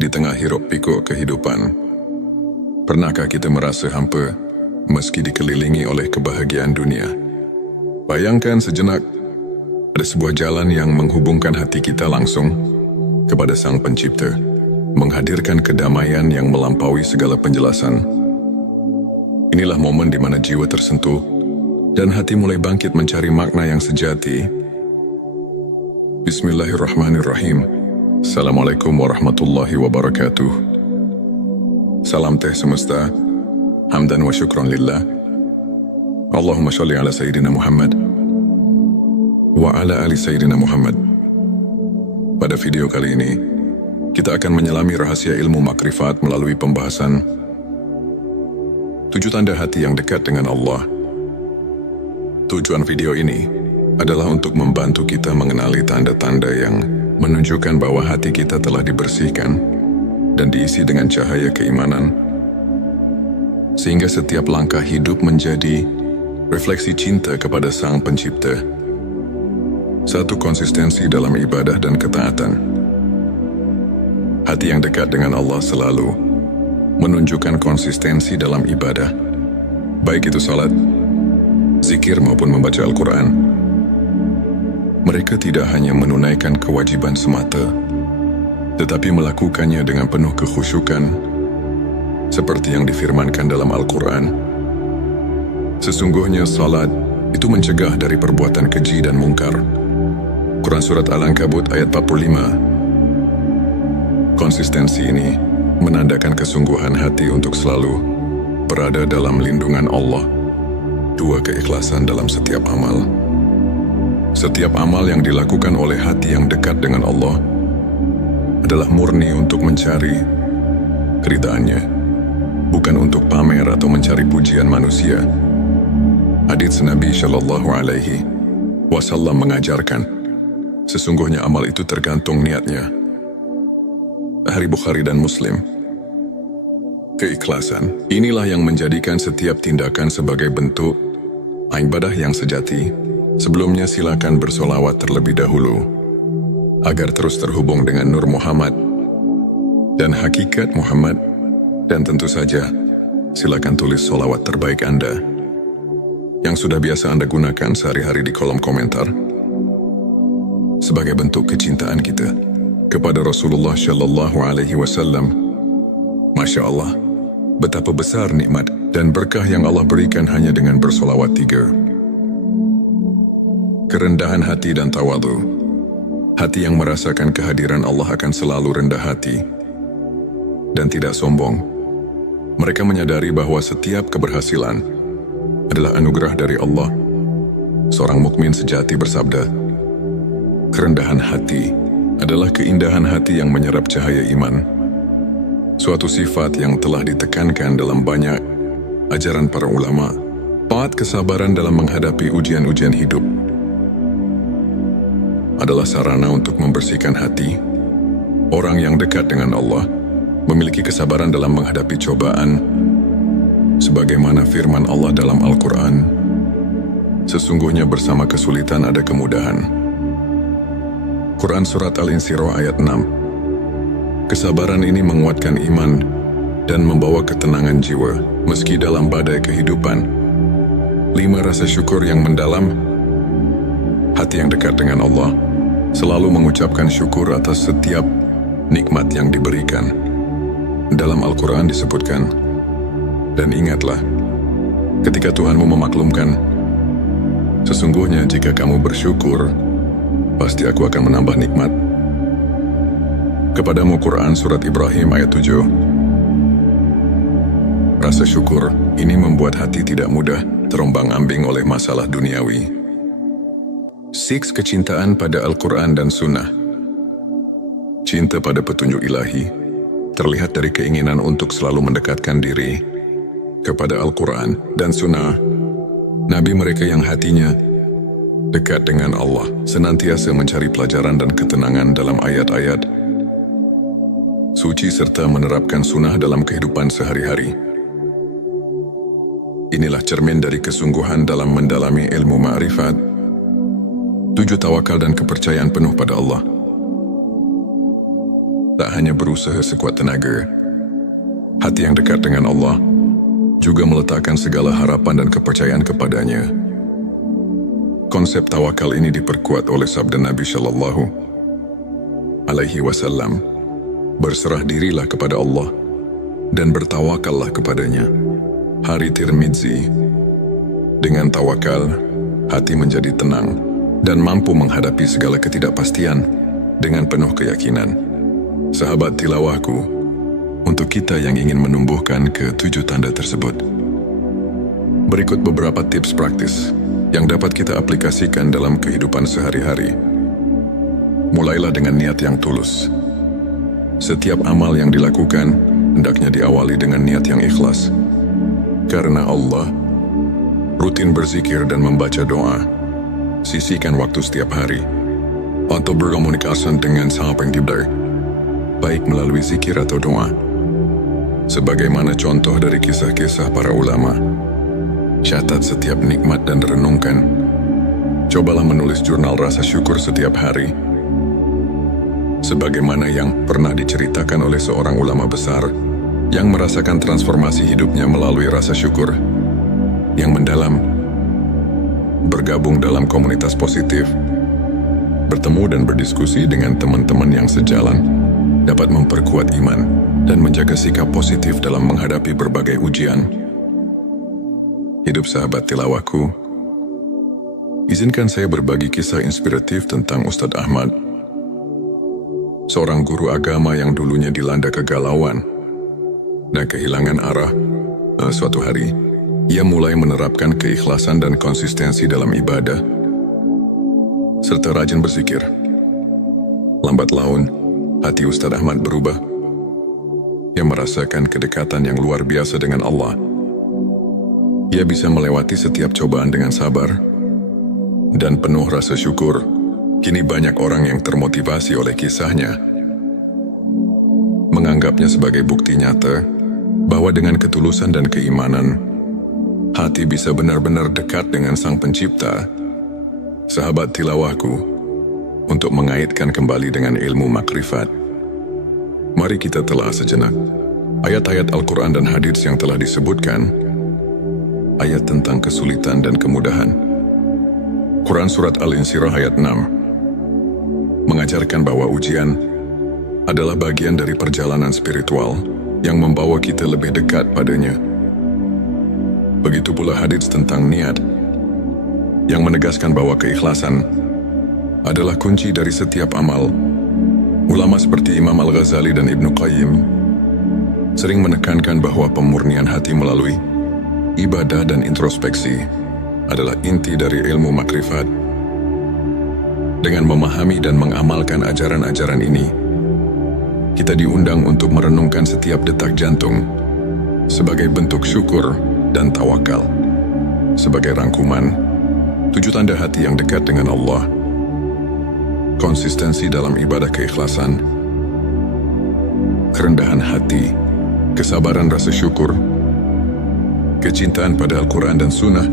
Di tengah hiruk pikuk kehidupan, pernahkah kita merasa hampa meski dikelilingi oleh kebahagiaan dunia? Bayangkan sejenak, ada sebuah jalan yang menghubungkan hati kita langsung kepada Sang Pencipta, menghadirkan kedamaian yang melampaui segala penjelasan. Inilah momen di mana jiwa tersentuh dan hati mulai bangkit mencari makna yang sejati. Bismillahirrahmanirrahim. Assalamualaikum warahmatullahi wabarakatuh. Salam teh semesta, hamdan wa syukron lillah. Allahumma sholli ala Sayyidina Muhammad wa ala ali Sayyidina Muhammad. Pada video kali ini, kita akan menyelami rahasia ilmu makrifat melalui pembahasan 7 tanda hati yang dekat dengan Allah. Tujuan video ini adalah untuk membantu kita mengenali tanda-tanda yang menunjukkan bahwa hati kita telah dibersihkan dan diisi dengan cahaya keimanan, sehingga setiap langkah hidup menjadi refleksi cinta kepada Sang Pencipta. 1. Konsistensi dalam ibadah dan ketaatan. Hati yang dekat dengan Allah selalu menunjukkan konsistensi dalam ibadah, baik itu salat, zikir maupun membaca Al-Quran. Mereka tidak hanya menunaikan kewajiban semata, tetapi melakukannya dengan penuh kekhusyukan, seperti yang difirmankan dalam Al-Quran. Sesungguhnya salat itu mencegah dari perbuatan keji dan mungkar. Quran Surat Al-Ankabut ayat 45. Konsistensi ini menandakan kesungguhan hati untuk selalu berada dalam lindungan Allah. 2. Keikhlasan dalam setiap amal. Setiap amal yang dilakukan oleh hati yang dekat dengan Allah adalah murni untuk mencari keridhaannya, bukan untuk pamer atau mencari pujian manusia. Hadits Nabi Shallallahu Alaihi Wasallam mengajarkan, sesungguhnya amal itu tergantung niatnya. Hadits Bukhari dan Muslim. Keikhlasan inilah yang menjadikan setiap tindakan sebagai bentuk ibadah yang sejati. Sebelumnya silakan bersolawat terlebih dahulu, agar terus terhubung dengan Nur Muhammad dan hakikat Muhammad. Dan tentu saja, silakan tulis solawat terbaik Anda yang sudah biasa Anda gunakan sehari-hari di kolom komentar, sebagai bentuk kecintaan kita kepada Rasulullah Shallallahu Alaihi Wasallam. Masya Allah, betapa besar nikmat dan berkah yang Allah berikan hanya dengan bersolawat 3. Kerendahan hati dan tawadhu. Hati yang merasakan kehadiran Allah akan selalu rendah hati dan tidak sombong. Mereka menyadari bahwa setiap keberhasilan adalah anugerah dari Allah. Seorang mukmin sejati bersabda, kerendahan hati adalah keindahan hati yang menyerap cahaya iman. Suatu sifat yang telah ditekankan dalam banyak ajaran para ulama. 4. Kesabaran dalam menghadapi ujian-ujian hidup adalah sarana untuk membersihkan hati. Orang yang dekat dengan Allah memiliki kesabaran dalam menghadapi cobaan, sebagaimana firman Allah dalam Al-Quran, sesungguhnya bersama kesulitan ada kemudahan. Quran Surat Al-Insyirah ayat 6. Kesabaran ini menguatkan iman dan membawa ketenangan jiwa meski dalam badai kehidupan. 5. Rasa syukur yang mendalam. Hati yang dekat dengan Allah selalu mengucapkan syukur atas setiap nikmat yang diberikan. Dalam Al-Quran disebutkan, dan ingatlah, ketika Tuhanmu memaklumkan, sesungguhnya jika kamu bersyukur, pasti aku akan menambah nikmat kepadamu. Quran Surat Ibrahim ayat 7. Rasa syukur ini membuat hati tidak mudah terombang-ambing oleh masalah duniawi. 6. Kecintaan pada Al-Quran dan Sunnah. Cinta pada petunjuk ilahi terlihat dari keinginan untuk selalu mendekatkan diri kepada Al-Quran dan Sunnah. Nabi mereka yang hatinya dekat dengan Allah senantiasa mencari pelajaran dan ketenangan dalam ayat-ayat suci serta menerapkan sunnah dalam kehidupan sehari-hari. Inilah cermin dari kesungguhan dalam mendalami ilmu ma'rifat. 7. Tawakal dan kepercayaan penuh pada Allah. tak hanya berusaha sekuat tenaga. Hati yang dekat dengan Allah juga meletakkan segala harapan dan kepercayaan kepadanya. Konsep tawakal ini diperkuat oleh sabda Nabi Shallallahu Alaihi Wasallam, berserah dirilah kepada Allah dan bertawakallah kepadanya. Hari Tirmidzi. Dengan tawakal, hati menjadi tenang dan mampu menghadapi segala ketidakpastian dengan penuh keyakinan. Sahabat tilawahku, untuk kita yang ingin menumbuhkan ke-7 tanda tersebut, berikut beberapa tips praktis yang dapat kita aplikasikan dalam kehidupan sehari-hari. Mulailah dengan niat yang tulus. Setiap amal yang dilakukan hendaknya diawali dengan niat yang ikhlas. Karena Allah, rutin berzikir dan membaca doa. Sisihkan waktu setiap hari untuk berkomunikasi dengan Sang Pencipta, baik melalui zikir atau doa. Sebagaimana contoh dari kisah-kisah para ulama, catat setiap nikmat dan renungkan. Cobalah menulis jurnal rasa syukur setiap hari. Sebagaimana yang pernah diceritakan oleh seorang ulama besar yang merasakan transformasi hidupnya melalui rasa syukur yang mendalam, bergabung dalam komunitas positif, bertemu dan berdiskusi dengan teman-teman yang sejalan, dapat memperkuat iman dan menjaga sikap positif dalam menghadapi berbagai ujian. Hidup sahabat tilawahku, izinkan saya berbagi kisah inspiratif tentang Ustadz Ahmad, seorang guru agama yang dulunya dilanda kegalauan dan kehilangan arah. Suatu hari, ia mulai menerapkan keikhlasan dan konsistensi dalam ibadah, serta rajin berzikir. Lambat laun, hati Ustadz Ahmad berubah. Ia merasakan kedekatan yang luar biasa dengan Allah. Ia bisa melewati setiap cobaan dengan sabar dan penuh rasa syukur. Kini banyak orang yang termotivasi oleh kisahnya, menganggapnya sebagai bukti nyata bahwa dengan ketulusan dan keimanan, hati bisa benar-benar dekat dengan Sang Pencipta. Sahabat tilawahku, untuk mengaitkan kembali dengan ilmu makrifat, mari kita telah sejenak ayat-ayat Al-Quran dan hadits yang telah disebutkan. Ayat tentang kesulitan dan kemudahan. Quran Surat Al-Insyirah ayat 6 mengajarkan bahwa ujian adalah bagian dari perjalanan spiritual yang membawa kita lebih dekat padanya. Begitu pula hadits tentang niat yang menegaskan bahwa keikhlasan adalah kunci dari setiap amal. Ulama seperti Imam Al-Ghazali dan Ibnu Qayyim sering menekankan bahwa pemurnian hati melalui ibadah dan introspeksi adalah inti dari ilmu makrifat. Dengan memahami dan mengamalkan ajaran-ajaran ini, kita diundang untuk merenungkan setiap detak jantung sebagai bentuk syukur dan tawakal. Sebagai rangkuman, 7 tanda hati yang dekat dengan Allah: konsistensi dalam ibadah keikhlasan, kerendahan hati, kesabaran rasa syukur, kecintaan pada Al-Quran dan Sunnah,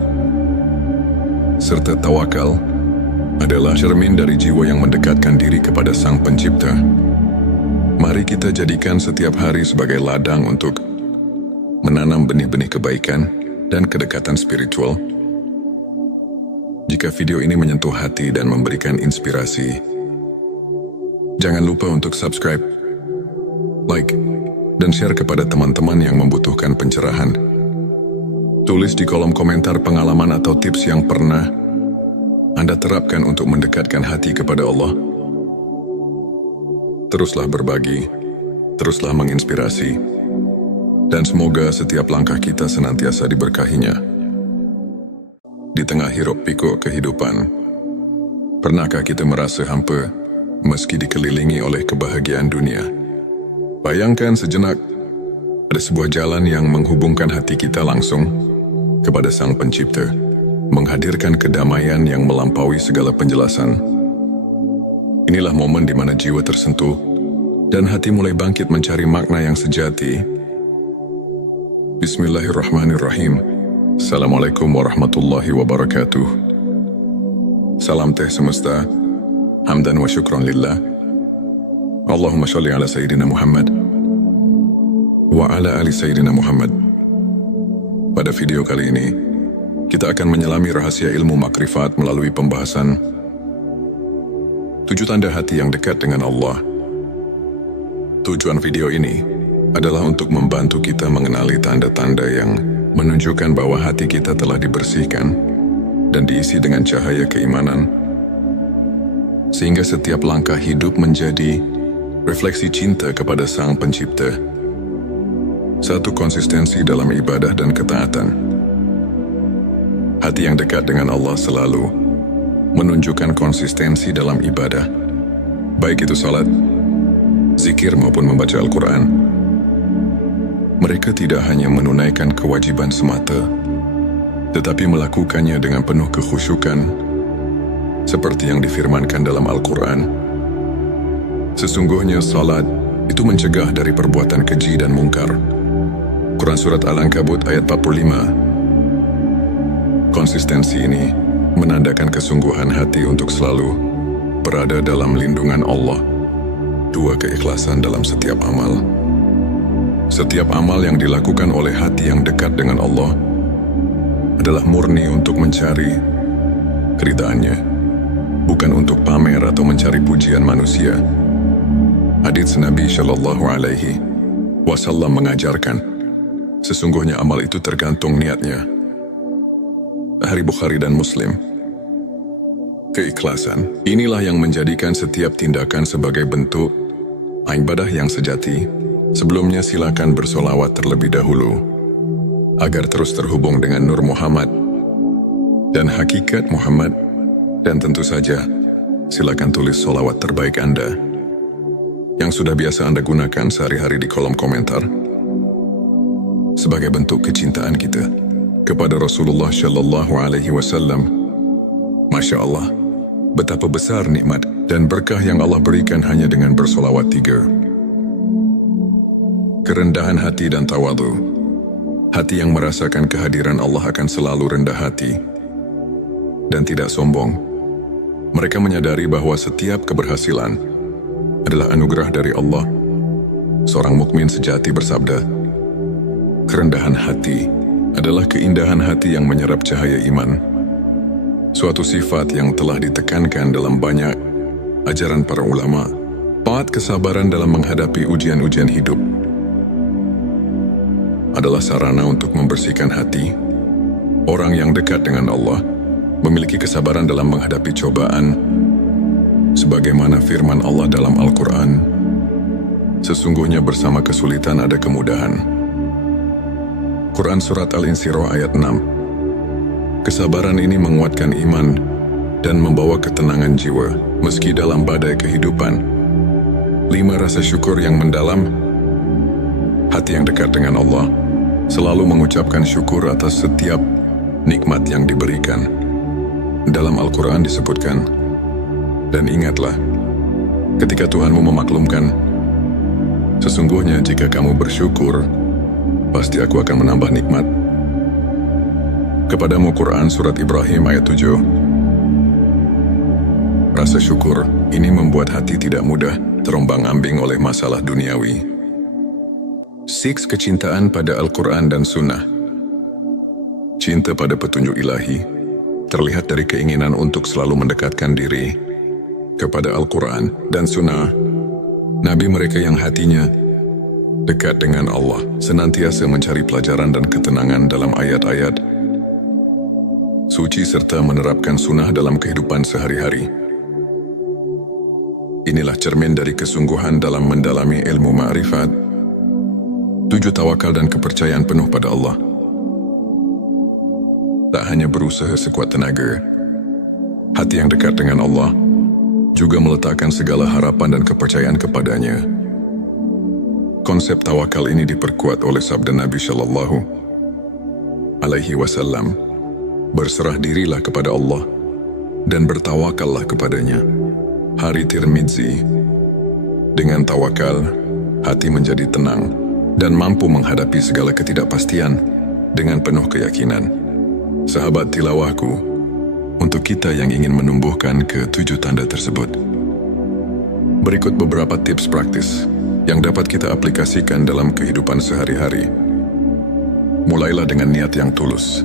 serta tawakal adalah cermin dari jiwa yang mendekatkan diri kepada Sang Pencipta. Mari kita jadikan setiap hari sebagai ladang untuk menanam benih-benih kebaikan dan kedekatan spiritual. Jika video ini menyentuh hati dan memberikan inspirasi, jangan lupa untuk subscribe, like, dan share kepada teman-teman yang membutuhkan pencerahan. Tulis di kolom komentar pengalaman atau tips yang pernah Anda terapkan untuk mendekatkan hati kepada Allah. Teruslah berbagi, teruslah menginspirasi, dan semoga setiap langkah kita senantiasa diberkahinya. Di tengah hiruk pikuk kehidupan, pernahkah kita merasa hampa meski dikelilingi oleh kebahagiaan dunia? Bayangkan sejenak, ada sebuah jalan yang menghubungkan hati kita langsung kepada Sang Pencipta, menghadirkan kedamaian yang melampaui segala penjelasan. Inilah momen di mana jiwa tersentuh dan hati mulai bangkit mencari makna yang sejati. Bismillahirrahmanirrahim. Assalamualaikum warahmatullahi wabarakatuh. Salam teh semesta, hamdan wa syukron lillah. Allahumma sholli ala Sayyidina Muhammad wa ala ali Sayyidina Muhammad. Pada video kali ini, kita akan menyelami rahasia ilmu makrifat melalui pembahasan 7 tanda hati yang dekat dengan Allah. Tujuan video ini adalah untuk membantu kita mengenali tanda-tanda yang menunjukkan bahwa hati kita telah dibersihkan dan diisi dengan cahaya keimanan, sehingga setiap langkah hidup menjadi refleksi cinta kepada Sang Pencipta. 1. Konsistensi dalam ibadah dan ketaatan. Hati yang dekat dengan Allah selalu menunjukkan konsistensi dalam ibadah, baik itu salat, zikir maupun membaca Al-Quran. Mereka tidak hanya menunaikan kewajiban semata, tetapi melakukannya dengan penuh kekhusyukan, seperti yang difirmankan dalam Al-Quran. Sesungguhnya salat itu mencegah dari perbuatan keji dan mungkar. Quran Surat Al-Ankabut ayat 45. Konsistensi ini menandakan kesungguhan hati untuk selalu berada dalam lindungan Allah. 2. Keikhlasan dalam setiap amal. Setiap amal yang dilakukan oleh hati yang dekat dengan Allah adalah murni untuk mencari keridhaannya, bukan untuk pamer atau mencari pujian manusia. Hadits Nabi Shallallahu Alaihi Wasallam mengajarkan, sesungguhnya amal itu tergantung niatnya. Hadits Bukhari dan Muslim. Keikhlasan inilah yang menjadikan setiap tindakan sebagai bentuk ibadah yang sejati. Sebelumnya silakan bersolawat terlebih dahulu agar terus terhubung dengan Nur Muhammad dan hakikat Muhammad, dan tentu saja silakan tulis solawat terbaik Anda yang sudah biasa Anda gunakan sehari-hari di kolom komentar sebagai bentuk kecintaan kita kepada Rasulullah Shallallahu Alaihi Wasallam. Masya Allah, betapa besar nikmat dan berkah yang Allah berikan hanya dengan bersolawat 3. Kerendahan hati dan tawadu. Hati yang merasakan kehadiran Allah akan selalu rendah hati dan tidak sombong. Mereka menyadari bahwa setiap keberhasilan adalah anugerah dari Allah. Seorang mukmin sejati bersabda, kerendahan hati adalah keindahan hati yang menyerap cahaya iman. Suatu sifat yang telah ditekankan dalam banyak ajaran para ulama. 4. Kesabaran dalam menghadapi ujian-ujian hidup adalah sarana untuk membersihkan hati. Orang yang dekat dengan Allah memiliki kesabaran dalam menghadapi cobaan, sebagaimana firman Allah dalam Al-Quran, sesungguhnya bersama kesulitan ada kemudahan. Quran Surat Al-Insyirah ayat 6. Kesabaran ini menguatkan iman dan membawa ketenangan jiwa meski dalam badai kehidupan. 5. Rasa syukur yang mendalam. Hati yang dekat dengan Allah selalu mengucapkan syukur atas setiap nikmat yang diberikan. Dalam Al-Quran disebutkan, dan ingatlah, ketika Tuhanmu memaklumkan, sesungguhnya jika kamu bersyukur, pasti aku akan menambah nikmat. Kepadamu Quran Surat Ibrahim ayat 7. Rasa syukur ini membuat hati tidak mudah terombang-ambing oleh masalah duniawi. 6. Kecintaan pada Al-Quran dan Sunnah. Cinta pada petunjuk ilahi terlihat dari keinginan untuk selalu mendekatkan diri kepada Al-Quran dan Sunnah. Nabi mereka yang hatinya dekat dengan Allah senantiasa mencari pelajaran dan ketenangan dalam ayat-ayat suci serta menerapkan sunnah dalam kehidupan sehari-hari. Inilah cermin dari kesungguhan dalam mendalami ilmu ma'rifat. 7. Tawakal dan kepercayaan penuh pada Allah. Tak hanya berusaha sekuat tenaga, hati yang dekat dengan Allah juga meletakkan segala harapan dan kepercayaan kepadanya. Konsep tawakal ini diperkuat oleh sabda Nabi Shallallahu Alaihi Wasallam, berserah dirilah kepada Allah dan bertawakallah kepadanya. Hadits Tirmidzi. Dengan tawakal, hati menjadi tenang dan mampu menghadapi segala ketidakpastian dengan penuh keyakinan. Sahabat tilawahku, untuk kita yang ingin menumbuhkan ke-7 tanda tersebut, Berikut beberapa tips praktis yang dapat kita aplikasikan dalam kehidupan sehari-hari. Mulailah dengan niat yang tulus.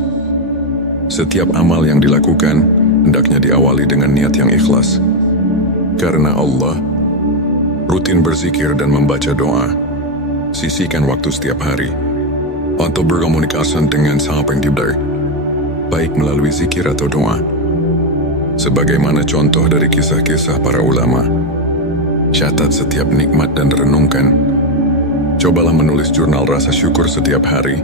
Setiap amal yang dilakukan hendaknya diawali dengan niat yang ikhlas. Karena Allah, rutin berzikir dan membaca doa. Sisihkan waktu setiap hari untuk berkomunikasi dengan Sang Pencipta, baik melalui zikir atau doa. Sebagaimana contoh dari kisah-kisah para ulama, catat setiap nikmat dan renungkan. Cobalah menulis jurnal rasa syukur setiap hari.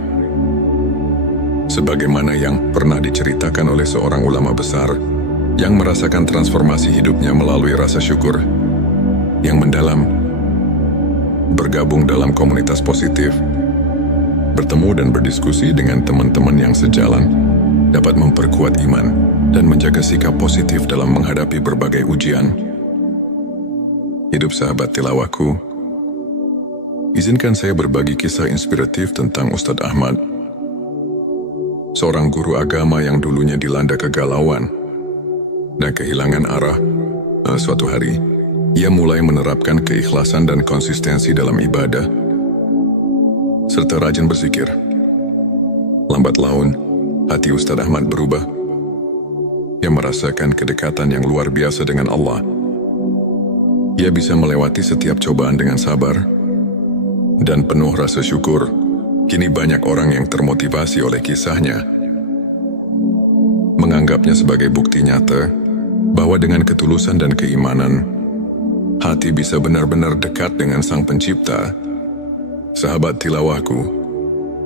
Sebagaimana yang pernah diceritakan oleh seorang ulama besar yang merasakan transformasi hidupnya melalui rasa syukur yang mendalam, bergabung dalam komunitas positif, bertemu dan berdiskusi dengan teman-teman yang sejalan, dapat memperkuat iman dan menjaga sikap positif dalam menghadapi berbagai ujian. Hidup sahabat tilawahku, izinkan saya berbagi kisah inspiratif tentang Ustadz Ahmad, seorang guru agama yang dulunya dilanda kegalauan dan kehilangan arah. Suatu hari, ia mulai menerapkan keikhlasan dan konsistensi dalam ibadah, serta rajin berzikir. Lambat laun, hati Ustadz Ahmad berubah. Ia merasakan kedekatan yang luar biasa dengan Allah. Ia bisa melewati setiap cobaan dengan sabar dan penuh rasa syukur. Kini banyak orang yang termotivasi oleh kisahnya, menganggapnya sebagai bukti nyata bahwa dengan ketulusan dan keimanan, hati bisa benar-benar dekat dengan Sang Pencipta. Sahabat tilawahku,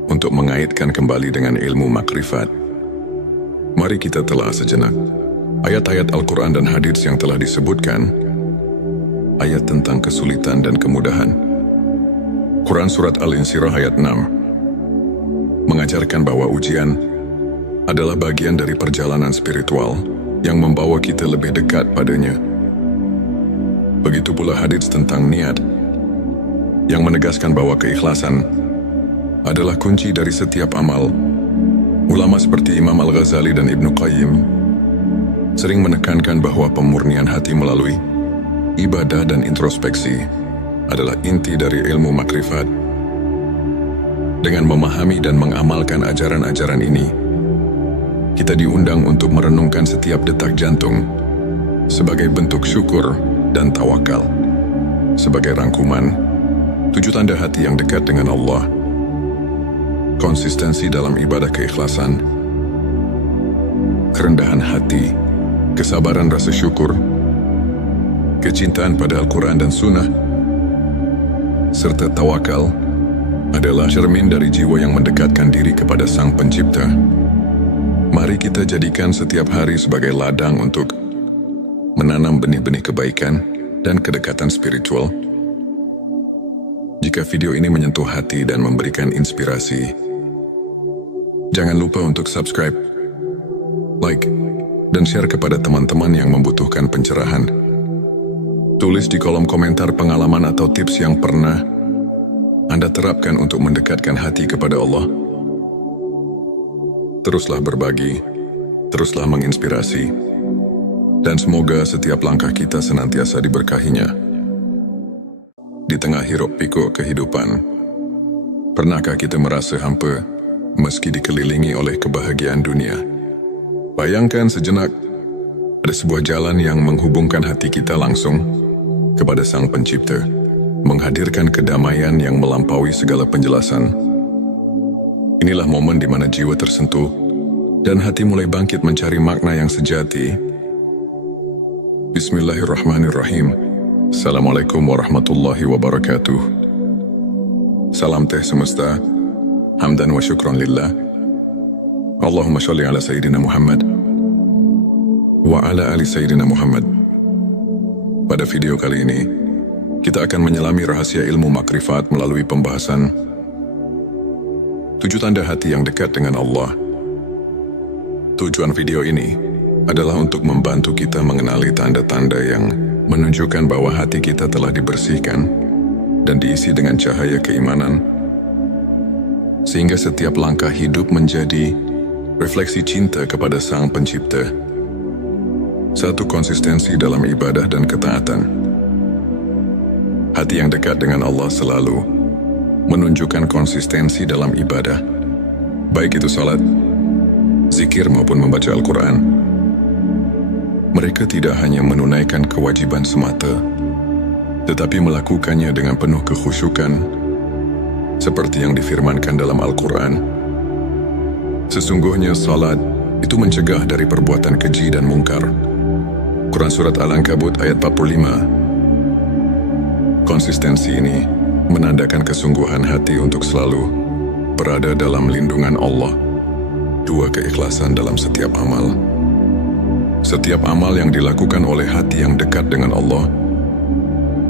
untuk mengaitkan kembali dengan ilmu makrifat, mari kita telah sejenak ayat-ayat Al-Quran dan hadits yang telah disebutkan, ayat tentang kesulitan dan kemudahan. Quran Surat Al-Insyirah ayat 6 mengajarkan bahwa ujian adalah bagian dari perjalanan spiritual yang membawa kita lebih dekat padanya. Begitu pula hadits tentang niat yang menegaskan bahwa keikhlasan adalah kunci dari setiap amal. Ulama seperti Imam Al-Ghazali dan Ibnu Qayyim sering menekankan bahwa pemurnian hati melalui ibadah dan introspeksi adalah inti dari ilmu makrifat. Dengan memahami dan mengamalkan ajaran-ajaran ini, kita diundang untuk merenungkan setiap detak jantung sebagai bentuk syukur dan tawakal. Sebagai rangkuman, 7 tanda hati yang dekat dengan Allah: konsistensi dalam ibadah keikhlasan, kerendahan hati, kesabaran rasa syukur, kecintaan pada Al-Quran dan Sunnah, serta tawakal adalah cermin dari jiwa yang mendekatkan diri kepada Sang Pencipta. Mari kita jadikan setiap hari sebagai ladang untuk menanam benih-benih kebaikan dan kedekatan spiritual. Jika video ini menyentuh hati dan memberikan inspirasi, jangan lupa untuk subscribe, like, dan share kepada teman-teman yang membutuhkan pencerahan. Tulis di kolom komentar pengalaman atau tips yang pernah Anda terapkan untuk mendekatkan hati kepada Allah. Teruslah berbagi, teruslah menginspirasi, dan semoga setiap langkah kita senantiasa diberkahinya. Di tengah hiruk pikuk kehidupan, pernahkah kita merasa hampa meski dikelilingi oleh kebahagiaan dunia? Bayangkan sejenak, ada sebuah jalan yang menghubungkan hati kita langsung kepada Sang Pencipta, menghadirkan kedamaian yang melampaui segala penjelasan. Inilah momen di mana jiwa tersentuh dan hati mulai bangkit mencari makna yang sejati. Bismillahirrahmanirrahim. Assalamualaikum warahmatullahi wabarakatuh. Salam teh semesta, hamdan wa syukran lillah. Allahumma sholli ala Sayyidina Muhammad wa ala ali Sayyidina Muhammad. Pada video kali ini, kita akan menyelami rahasia ilmu makrifat melalui pembahasan 7 tanda hati yang dekat dengan Allah. Tujuan video ini adalah untuk membantu kita mengenali tanda-tanda yang menunjukkan bahwa hati kita telah dibersihkan dan diisi dengan cahaya keimanan, sehingga setiap langkah hidup menjadi refleksi cinta kepada Sang Pencipta. 1. Konsistensi dalam ibadah dan ketaatan. Hati yang dekat dengan Allah selalu menunjukkan konsistensi dalam ibadah, baik itu salat, zikir maupun membaca Al-Quran. Mereka tidak hanya menunaikan kewajiban semata, tetapi melakukannya dengan penuh kekhusyukan, seperti yang difirmankan dalam Al-Quran. Sesungguhnya salat itu mencegah dari perbuatan keji dan mungkar. Quran Surat Al-Ankabut ayat 45. Konsistensi ini menandakan kesungguhan hati untuk selalu berada dalam lindungan Allah. 2. Keikhlasan dalam setiap amal. Setiap amal yang dilakukan oleh hati yang dekat dengan Allah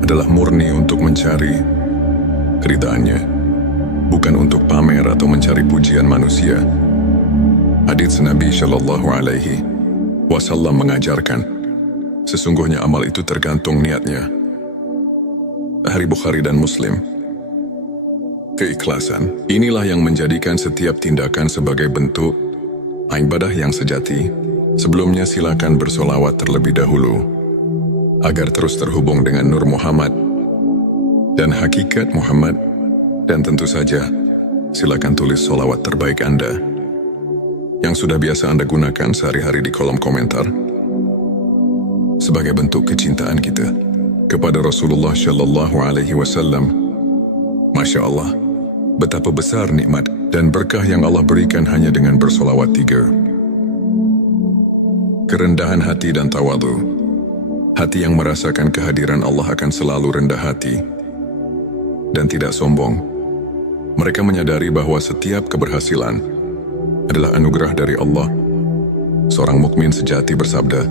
adalah murni untuk mencari keridhaannya, bukan untuk pamer atau mencari pujian manusia. Hadits Nabi Shallallahu Alaihi Wasallam mengajarkan, sesungguhnya amal itu tergantung niatnya. Hadits Bukhari dan Muslim. Keikhlasan, inilah yang menjadikan setiap tindakan sebagai bentuk ibadah yang sejati. Sebelumnya silakan bersolawat terlebih dahulu, agar terus terhubung dengan Nur Muhammad dan hakikat Muhammad. Dan tentu saja, silakan tulis solawat terbaik Anda yang sudah biasa Anda gunakan sehari-hari di kolom komentar, sebagai bentuk kecintaan kita kepada Rasulullah Shallallahu Alaihi Wasallam. Masya Allah, betapa besar nikmat dan berkah yang Allah berikan hanya dengan bersolawat 3. Kerendahan hati dan tawadhu. Hati yang merasakan kehadiran Allah akan selalu rendah hati dan tidak sombong. Mereka menyadari bahwa setiap keberhasilan adalah anugerah dari Allah. Seorang mukmin sejati bersabda,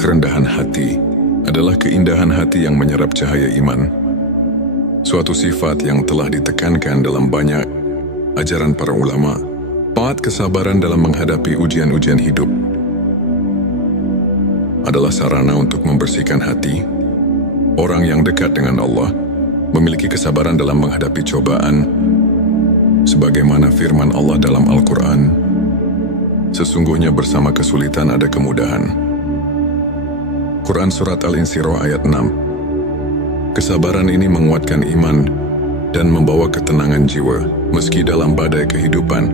kerendahan hati adalah keindahan hati yang menyerap cahaya iman. Suatu sifat yang telah ditekankan dalam banyak ajaran para ulama. 4. Kesabaran dalam menghadapi ujian-ujian hidup adalah sarana untuk membersihkan hati. Orang yang dekat dengan Allah memiliki kesabaran dalam menghadapi cobaan, sebagaimana firman Allah dalam Al-Quran, sesungguhnya bersama kesulitan ada kemudahan. Quran Surat Al-Insyirah ayat 6. Kesabaran ini menguatkan iman dan membawa ketenangan jiwa, meski dalam badai kehidupan.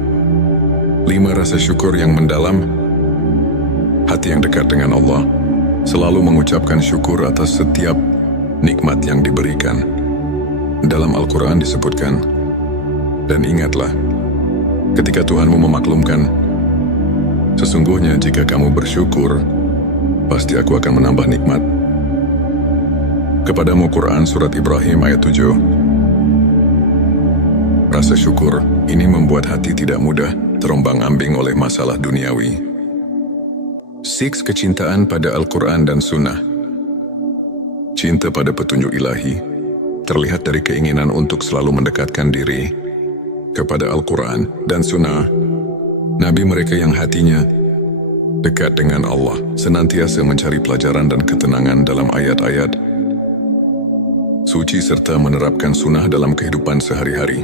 5. Rasa syukur yang mendalam. Hati yang dekat dengan Allah selalu mengucapkan syukur atas setiap nikmat yang diberikan. Dalam Al-Quran disebutkan, dan ingatlah, ketika Tuhanmu memaklumkan, sesungguhnya jika kamu bersyukur, pasti aku akan menambah nikmat kepadamu. Quran Surat Ibrahim ayat 7. Rasa syukur ini membuat hati tidak mudah terombang-ambing oleh masalah duniawi. 6. Kecintaan pada Al-Quran dan Sunnah. Cinta pada petunjuk ilahi terlihat dari keinginan untuk selalu mendekatkan diri kepada Al-Quran dan Sunnah. Nabi mereka yang hatinya dekat dengan Allah senantiasa mencari pelajaran dan ketenangan dalam ayat-ayat suci serta menerapkan sunnah dalam kehidupan sehari-hari.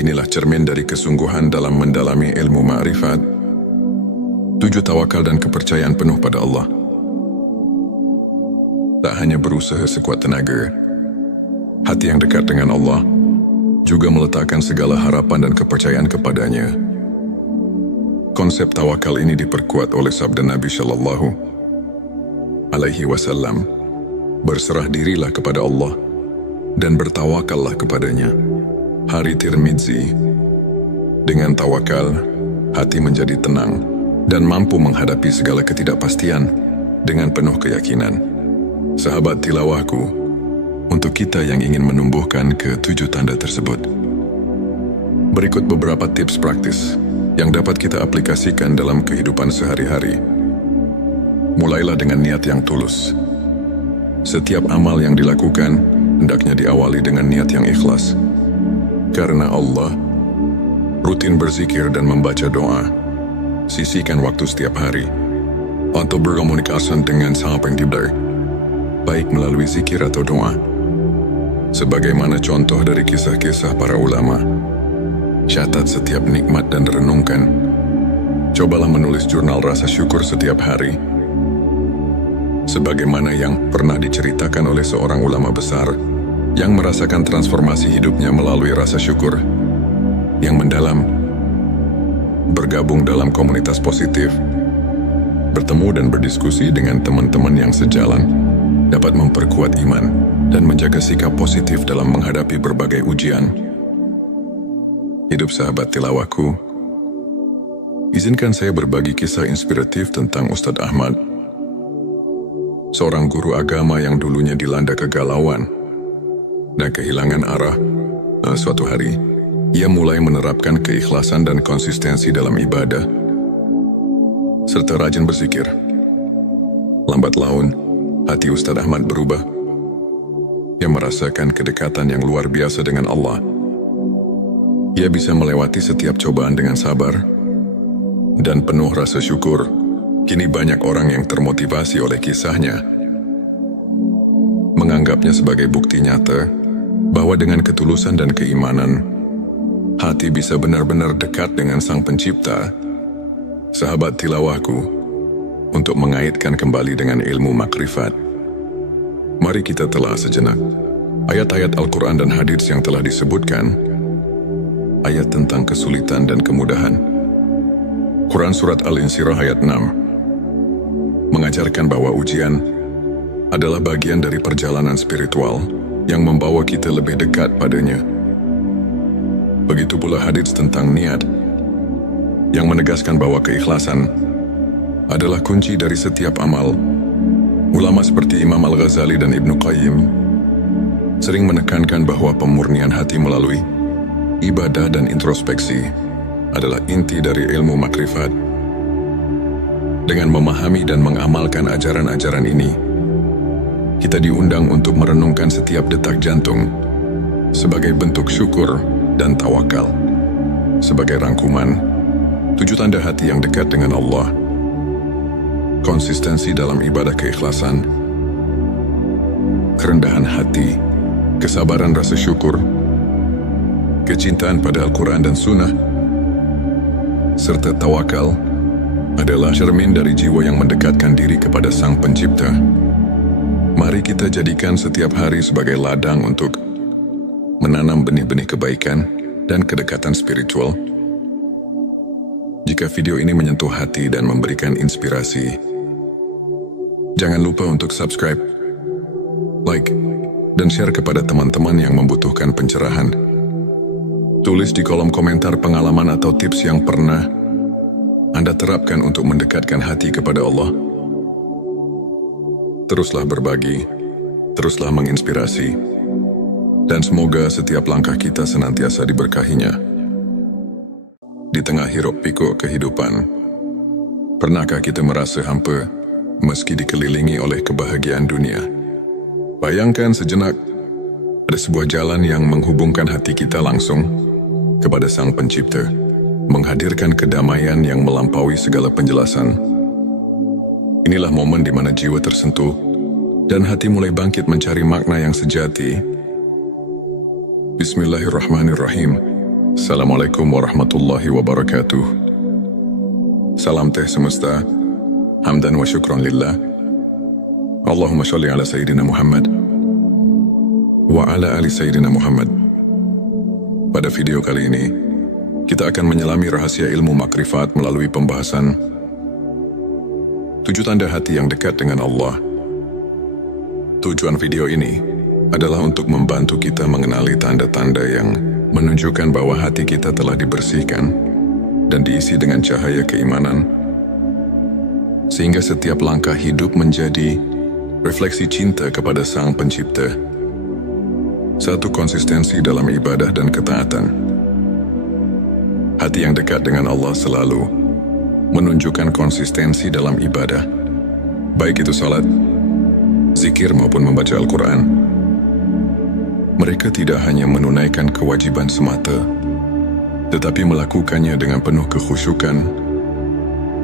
Inilah cermin dari kesungguhan dalam mendalami ilmu ma'rifat. 7. Tawakal dan kepercayaan penuh pada Allah. Tak hanya berusaha sekuat tenaga, hati yang dekat dengan Allah juga meletakkan segala harapan dan kepercayaan kepadanya. Konsep tawakal ini diperkuat oleh sabda Nabi Shallallahu Alaihi Wasallam, berserah dirilah kepada Allah dan bertawakallah kepadanya. Hari Tirmidzi. Dengan tawakal, hati menjadi tenang dan mampu menghadapi segala ketidakpastian dengan penuh keyakinan. Sahabat tilawahku, untuk kita yang ingin menumbuhkan ke-7 tanda tersebut, berikut beberapa tips praktis yang dapat kita aplikasikan dalam kehidupan sehari-hari. Mulailah dengan niat yang tulus. Setiap amal yang dilakukan hendaknya diawali dengan niat yang ikhlas. Karena Allah, rutin berzikir dan membaca doa. Sisihkan waktu setiap hari untuk berkomunikasi dengan Sang Pencipta, baik melalui zikir atau doa. Sebagaimana contoh dari kisah-kisah para ulama, catat setiap nikmat dan renungkan. Cobalah menulis jurnal rasa syukur setiap hari. sebagaimana yang pernah diceritakan oleh seorang ulama besar yang merasakan transformasi hidupnya melalui rasa syukur yang mendalam, bergabung dalam komunitas positif, bertemu dan berdiskusi dengan teman-teman yang sejalan, dapat memperkuat iman dan menjaga sikap positif dalam menghadapi berbagai ujian. Hidup sahabat tilawahku, izinkan saya berbagi kisah inspiratif tentang Ustadz Ahmad, seorang guru agama yang dulunya dilanda kegalauan dan kehilangan arah. Suatu hari, ia mulai menerapkan keikhlasan dan konsistensi dalam ibadah, serta rajin berzikir. Lambat laun, hati Ustadz Ahmad berubah. Ia merasakan kedekatan yang luar biasa dengan Allah. Ia bisa melewati setiap cobaan dengan sabar dan penuh rasa syukur. Kini banyak orang yang termotivasi oleh kisahnya, menganggapnya sebagai bukti nyata bahwa dengan ketulusan dan keimanan, hati bisa benar-benar dekat dengan Sang Pencipta. Sahabat tilawahku, untuk mengaitkan kembali dengan ilmu makrifat, mari kita telah sejenak ayat-ayat Al-Quran dan hadits yang telah disebutkan, ayat tentang kesulitan dan kemudahan. Quran Surat Al-Insyirah ayat 6 mengajarkan bahwa ujian adalah bagian dari perjalanan spiritual yang membawa kita lebih dekat padanya. Begitu pula hadits tentang niat yang menegaskan bahwa keikhlasan adalah kunci dari setiap amal. Ulama seperti Imam Al-Ghazali dan Ibnu Qayyim sering menekankan bahwa pemurnian hati melalui ibadah dan introspeksi adalah inti dari ilmu makrifat. Dengan memahami dan mengamalkan ajaran-ajaran ini, kita diundang untuk merenungkan setiap detak jantung sebagai bentuk syukur dan tawakal. Sebagai rangkuman, 7 tanda hati yang dekat dengan Allah: konsistensi dalam ibadah keikhlasan, kerendahan hati, kesabaran rasa syukur, kecintaan pada Al-Quran dan Sunnah, serta tawakal adalah cermin dari jiwa yang mendekatkan diri kepada Sang Pencipta. Mari kita jadikan setiap hari sebagai ladang untuk menanam benih-benih kebaikan dan kedekatan spiritual. Jika video ini menyentuh hati dan memberikan inspirasi, jangan lupa untuk subscribe, like, dan share kepada teman-teman yang membutuhkan pencerahan. Tulis di kolom komentar pengalaman atau tips yang pernah Anda terapkan untuk mendekatkan hati kepada Allah. Teruslah berbagi, teruslah menginspirasi, dan semoga setiap langkah kita senantiasa diberkahinya. Di tengah hiruk-pikuk kehidupan, pernahkah kita merasa hampa meski dikelilingi oleh kebahagiaan dunia? Bayangkan sejenak, ada sebuah jalan yang menghubungkan hati kita langsung kepada Sang Pencipta, menghadirkan kedamaian yang melampaui segala penjelasan. Inilah momen di mana jiwa tersentuh dan hati mulai bangkit mencari makna yang sejati. Bismillahirrahmanirrahim. Assalamualaikum warahmatullahi wabarakatuh. Salam teh semesta, hamdan wa syukron lillah. Allahumma sholli ala Sayyidina Muhammad wa ala ali Sayyidina Muhammad. Pada video kali ini, kita akan menyelami rahasia ilmu makrifat melalui pembahasan 7 tanda hati yang dekat dengan Allah. Tujuan video ini adalah untuk membantu kita mengenali tanda-tanda yang menunjukkan bahwa hati kita telah dibersihkan dan diisi dengan cahaya keimanan, sehingga setiap langkah hidup menjadi refleksi cinta kepada Sang Pencipta. 1. Konsistensi dalam ibadah dan ketaatan. Hati yang dekat dengan Allah selalu menunjukkan konsistensi dalam ibadah, baik itu salat, zikir maupun membaca Al-Quran. Mereka tidak hanya menunaikan kewajiban semata, tetapi melakukannya dengan penuh kekhusyukan,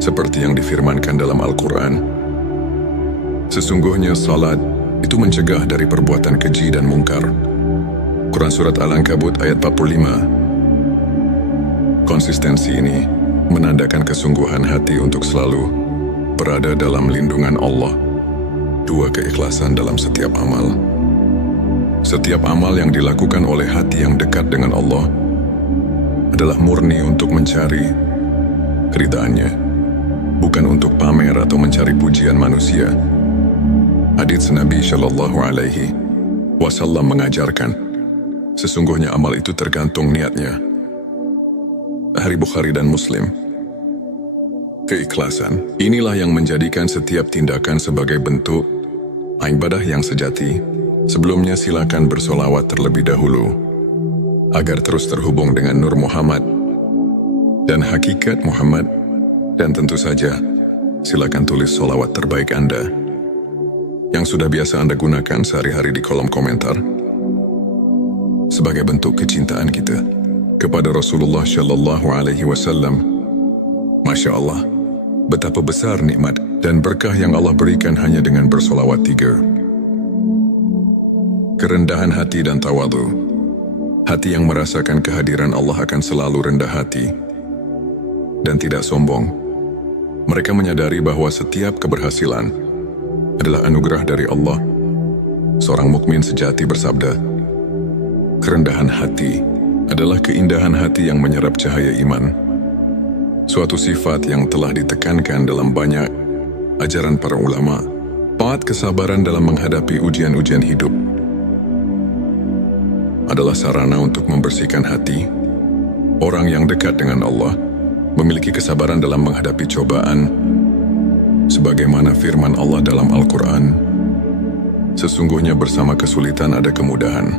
seperti yang difirmankan dalam Al-Quran. Sesungguhnya salat itu mencegah dari perbuatan keji dan mungkar. Quran Surat Al-Ankabut ayat 45. Konsistensi ini menandakan kesungguhan hati untuk selalu berada dalam lindungan Allah. 2. Keikhlasan dalam setiap amal. Setiap amal yang dilakukan oleh hati yang dekat dengan Allah adalah murni untuk mencari keridhaannya, bukan untuk pamer atau mencari pujian manusia. Hadits Nabi Shallallahu Alaihi Wasallam mengajarkan, sesungguhnya amal itu tergantung niatnya. Hadits Bukhari dan Muslim. Keikhlasan inilah yang menjadikan setiap tindakan sebagai bentuk ibadah yang sejati. Sebelumnya silakan bersolawat terlebih dahulu agar terus terhubung dengan Nur Muhammad dan hakikat Muhammad, dan tentu saja silakan tulis solawat terbaik Anda yang sudah biasa Anda gunakan sehari-hari di kolom komentar sebagai bentuk kecintaan kita kepada Rasulullah Shallallahu Alaihi Wasallam. Masya Allah, betapa besar nikmat dan berkah yang Allah berikan hanya dengan bersolawat 3. Kerendahan hati dan tawadhu. Hati yang merasakan kehadiran Allah akan selalu rendah hati dan tidak sombong. Mereka menyadari bahwa setiap keberhasilan adalah anugerah dari Allah. Seorang mukmin sejati bersabda, kerendahan hati adalah keindahan hati yang menyerap cahaya iman. Suatu sifat yang telah ditekankan dalam banyak ajaran para ulama. Taat kesabaran dalam menghadapi ujian-ujian hidup adalah sarana untuk membersihkan hati. Orang yang dekat dengan Allah memiliki kesabaran dalam menghadapi cobaan, sebagaimana firman Allah dalam Al-Quran, sesungguhnya bersama kesulitan ada kemudahan.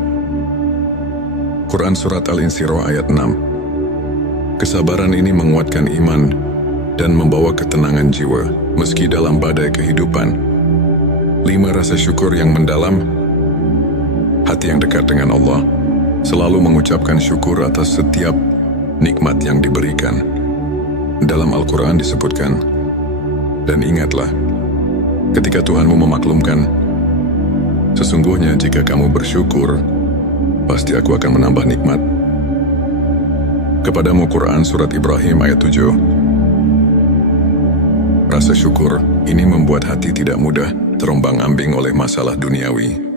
Quran Surat Al-Insyirah ayat 6. Kesabaran ini menguatkan iman dan membawa ketenangan jiwa meski dalam badai kehidupan. 5. Rasa syukur yang mendalam. Hati yang dekat dengan Allah selalu mengucapkan syukur atas setiap nikmat yang diberikan. Dalam Al-Quran disebutkan, dan ingatlah, ketika Tuhanmu memaklumkan, sesungguhnya jika kamu bersyukur, pasti aku akan menambah nikmat kepadamu. Quran Surat Ibrahim ayat 7. Rasa syukur ini membuat hati tidak mudah terombang-ambing oleh masalah duniawi.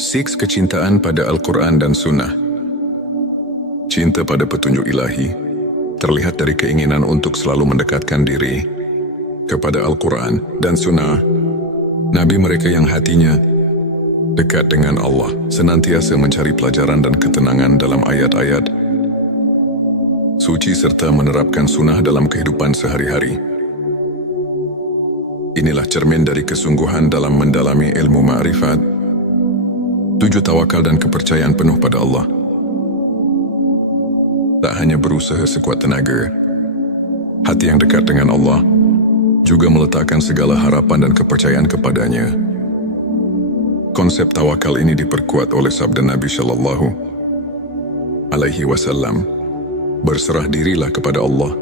6. Kecintaan pada Al-Quran dan Sunnah. Cinta pada petunjuk ilahi terlihat dari keinginan untuk selalu mendekatkan diri kepada Al-Quran dan Sunnah. Nabi mereka yang hatinya dekat dengan Allah senantiasa mencari pelajaran dan ketenangan dalam ayat-ayat suci serta menerapkan sunnah dalam kehidupan sehari-hari. Inilah cermin dari kesungguhan dalam mendalami ilmu ma'rifat. 7. Tawakal dan kepercayaan penuh pada Allah. Tak hanya berusaha sekuat tenaga, hati yang dekat dengan Allah juga meletakkan segala harapan dan kepercayaan kepadanya. Konsep tawakal ini diperkuat oleh sabda Nabi Shallallahu Alaihi Wasallam, berserah dirilah kepada Allah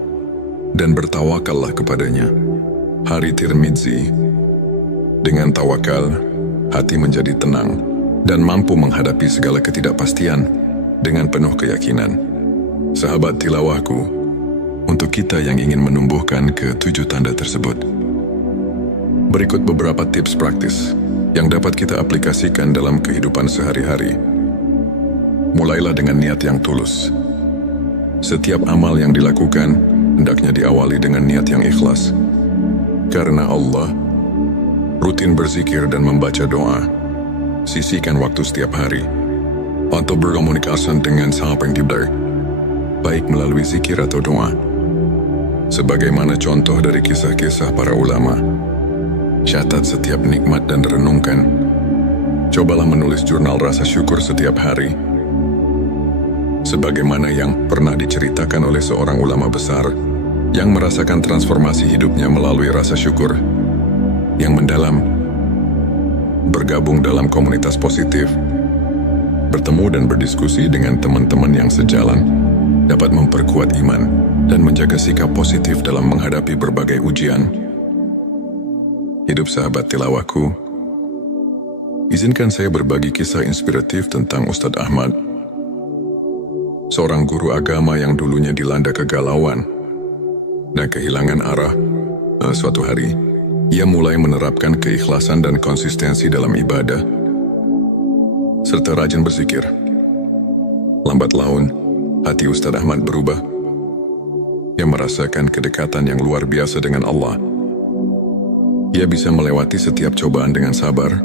dan bertawakallah kepadanya. Hari Tirmidzi. Dengan tawakal, hati menjadi tenang dan mampu menghadapi segala ketidakpastian dengan penuh keyakinan. Sahabat tilawahku, untuk kita yang ingin menumbuhkan ke-7 tanda tersebut, berikut beberapa tips praktis yang dapat kita aplikasikan dalam kehidupan sehari-hari. Mulailah dengan niat yang tulus. Setiap amal yang dilakukan hendaknya diawali dengan niat yang ikhlas. Karena Allah, rutin berzikir dan membaca doa. Sisihkan waktu setiap hari untuk berkomunikasi dengan Sang Pencipta, baik melalui zikir atau doa. Sebagaimana contoh dari kisah-kisah para ulama, catat setiap nikmat dan renungkan. Cobalah menulis jurnal rasa syukur setiap hari. Sebagaimana yang pernah diceritakan oleh seorang ulama besar yang merasakan transformasi hidupnya melalui rasa syukur yang mendalam. Bergabung dalam komunitas positif, bertemu dan berdiskusi dengan teman-teman yang sejalan, dapat memperkuat iman dan menjaga sikap positif dalam menghadapi berbagai ujian. Hidup sahabat tilawahku, izinkan saya berbagi kisah inspiratif tentang Ustadz Ahmad, seorang guru agama yang dulunya dilanda kegalauan dan kehilangan arah. Suatu hari, ia mulai menerapkan keikhlasan dan konsistensi dalam ibadah, serta rajin berzikir. Lambat laun, hati Ustaz Ahmad berubah. Ia merasakan kedekatan yang luar biasa dengan Allah. Ia bisa melewati setiap cobaan dengan sabar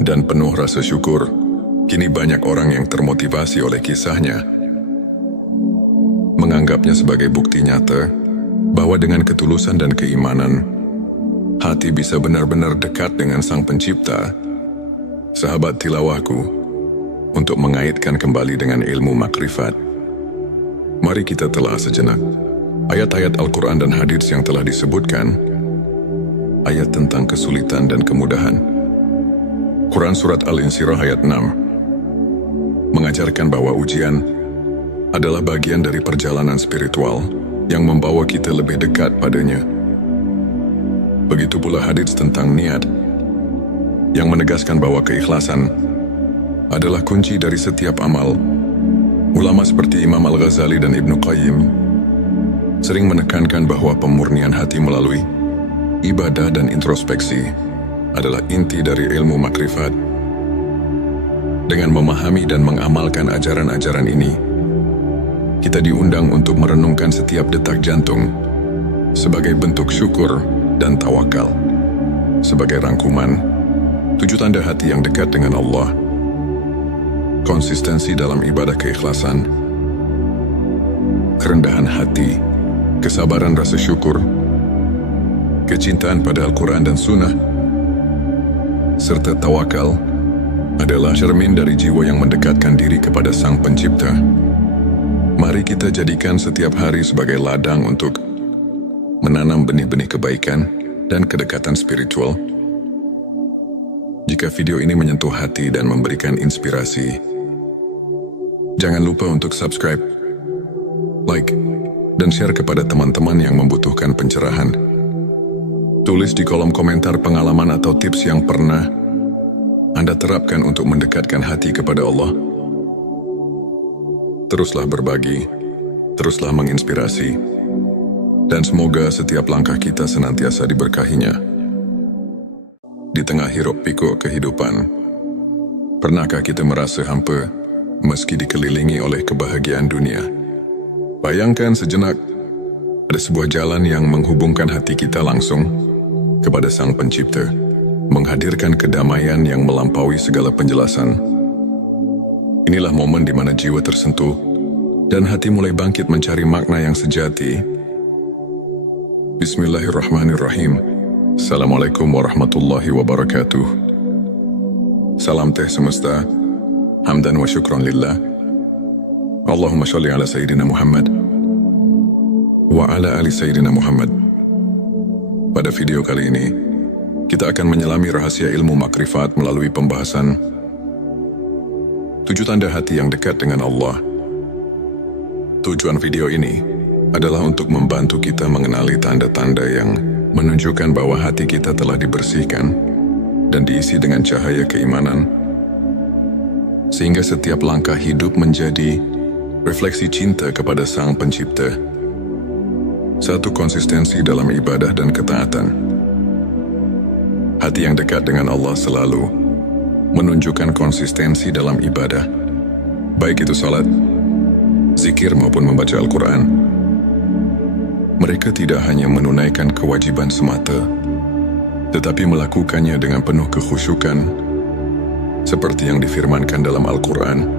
dan penuh rasa syukur. Kini banyak orang yang termotivasi oleh kisahnya, menganggapnya sebagai bukti nyata bahwa dengan ketulusan dan keimanan, hati bisa benar-benar dekat dengan Sang Pencipta. Sahabat tilawahku, untuk mengaitkan kembali dengan ilmu makrifat, mari kita telah sejenak ayat-ayat Al-Quran dan hadits yang telah disebutkan, ayat tentang kesulitan dan kemudahan. Quran Surat Al-Insyirah ayat 6 mengajarkan bahwa ujian adalah bagian dari perjalanan spiritual yang membawa kita lebih dekat padanya. Begitu pula hadits tentang niat yang menegaskan bahwa keikhlasan adalah kunci dari setiap amal. Ulama seperti Imam Al-Ghazali dan Ibnu Qayyim sering menekankan bahwa pemurnian hati melalui ibadah dan introspeksi adalah inti dari ilmu makrifat. Dengan memahami dan mengamalkan ajaran-ajaran ini, kita diundang untuk merenungkan setiap detak jantung sebagai bentuk syukur dan tawakal. Sebagai rangkuman, 7 tanda hati yang dekat dengan Allah: konsistensi dalam ibadah keikhlasan, kerendahan hati, kesabaran rasa syukur, kecintaan pada Al-Quran dan Sunnah, serta tawakal adalah cermin dari jiwa yang mendekatkan diri kepada Sang Pencipta. Mari kita jadikan setiap hari sebagai ladang untuk menanam benih-benih kebaikan dan kedekatan spiritual. Jika video ini menyentuh hati dan memberikan inspirasi, jangan lupa untuk subscribe, like, dan share kepada teman-teman yang membutuhkan pencerahan. Tulis di kolom komentar pengalaman atau tips yang pernah Anda terapkan untuk mendekatkan hati kepada Allah. Teruslah berbagi, teruslah menginspirasi, dan semoga setiap langkah kita senantiasa diberkahinya. Di tengah hiruk pikuk kehidupan, pernahkah kita merasa hampa meski dikelilingi oleh kebahagiaan dunia? Bayangkan sejenak, ada sebuah jalan yang menghubungkan hati kita langsung kepada Sang Pencipta, menghadirkan kedamaian yang melampaui segala penjelasan. Inilah momen di mana jiwa tersentuh dan hati mulai bangkit mencari makna yang sejati. Bismillahirrahmanirrahim. Assalamualaikum warahmatullahi wabarakatuh. Salam teh semesta, hamdan wa syukron lillah. Allahumma sholli ala Sayyidina Muhammad wa ala ali Sayyidina Muhammad. Pada video kali ini, kita akan menyelami rahasia ilmu makrifat melalui pembahasan 7 tanda hati yang dekat dengan Allah. Tujuan video ini adalah untuk membantu kita mengenali tanda-tanda yang menunjukkan bahwa hati kita telah dibersihkan dan diisi dengan cahaya keimanan, sehingga setiap langkah hidup menjadi refleksi cinta kepada Sang Pencipta. 1. Konsistensi dalam ibadah dan ketaatan. Hati yang dekat dengan Allah selalu menunjukkan konsistensi dalam ibadah, baik itu salat, zikir maupun membaca Al-Quran. Mereka tidak hanya menunaikan kewajiban semata, tetapi melakukannya dengan penuh kekhusyukan, seperti yang difirmankan dalam Al-Quran.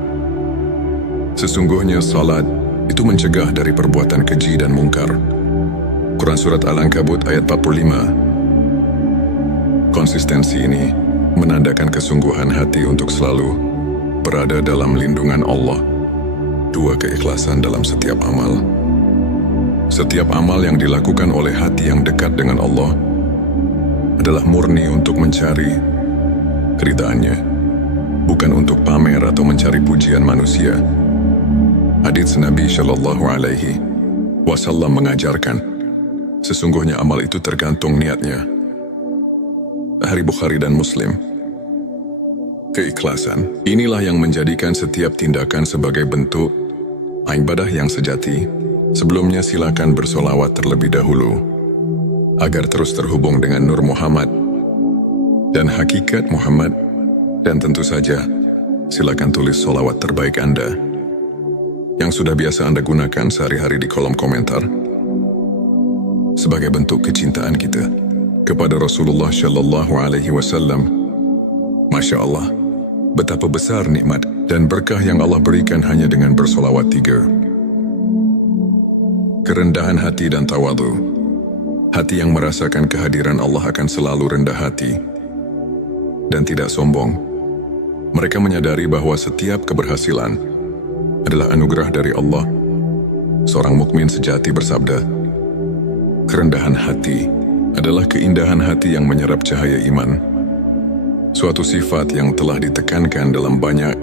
Sesungguhnya salat itu mencegah dari perbuatan keji dan mungkar. Quran Surat Al-Ankabut ayat 45. Konsistensi ini menandakan kesungguhan hati untuk selalu berada dalam lindungan Allah. 2. Keikhlasan dalam setiap amal. Setiap amal yang dilakukan oleh hati yang dekat dengan Allah adalah murni untuk mencari keridhaannya, bukan untuk pamer atau mencari pujian manusia. Hadits Nabi Shallallahu Alaihi Wasallam mengajarkan, sesungguhnya amal itu tergantung niatnya. Hari Bukhari dan Muslim. Keikhlasan inilah yang menjadikan setiap tindakan sebagai bentuk ibadah yang sejati. Sebelumnya silakan bersolawat terlebih dahulu. agar terus terhubung dengan Nur Muhammad dan hakikat Muhammad. Dan tentu saja, silakan tulis sholawat terbaik Anda yang sudah biasa Anda gunakan sehari-hari di kolom komentar sebagai bentuk kecintaan kita kepada Rasulullah Shallallahu Alaihi Wasallam. Masya Allah, betapa besar nikmat dan berkah yang Allah berikan hanya dengan bersolawat 3. Kerendahan hati dan tawadu. Hati yang merasakan kehadiran Allah akan selalu rendah hati dan tidak sombong. Mereka menyadari bahwa setiap keberhasilan adalah anugerah dari Allah. Seorang mukmin sejati bersabda, kerendahan hati adalah keindahan hati yang menyerap cahaya iman. Suatu sifat yang telah ditekankan dalam banyak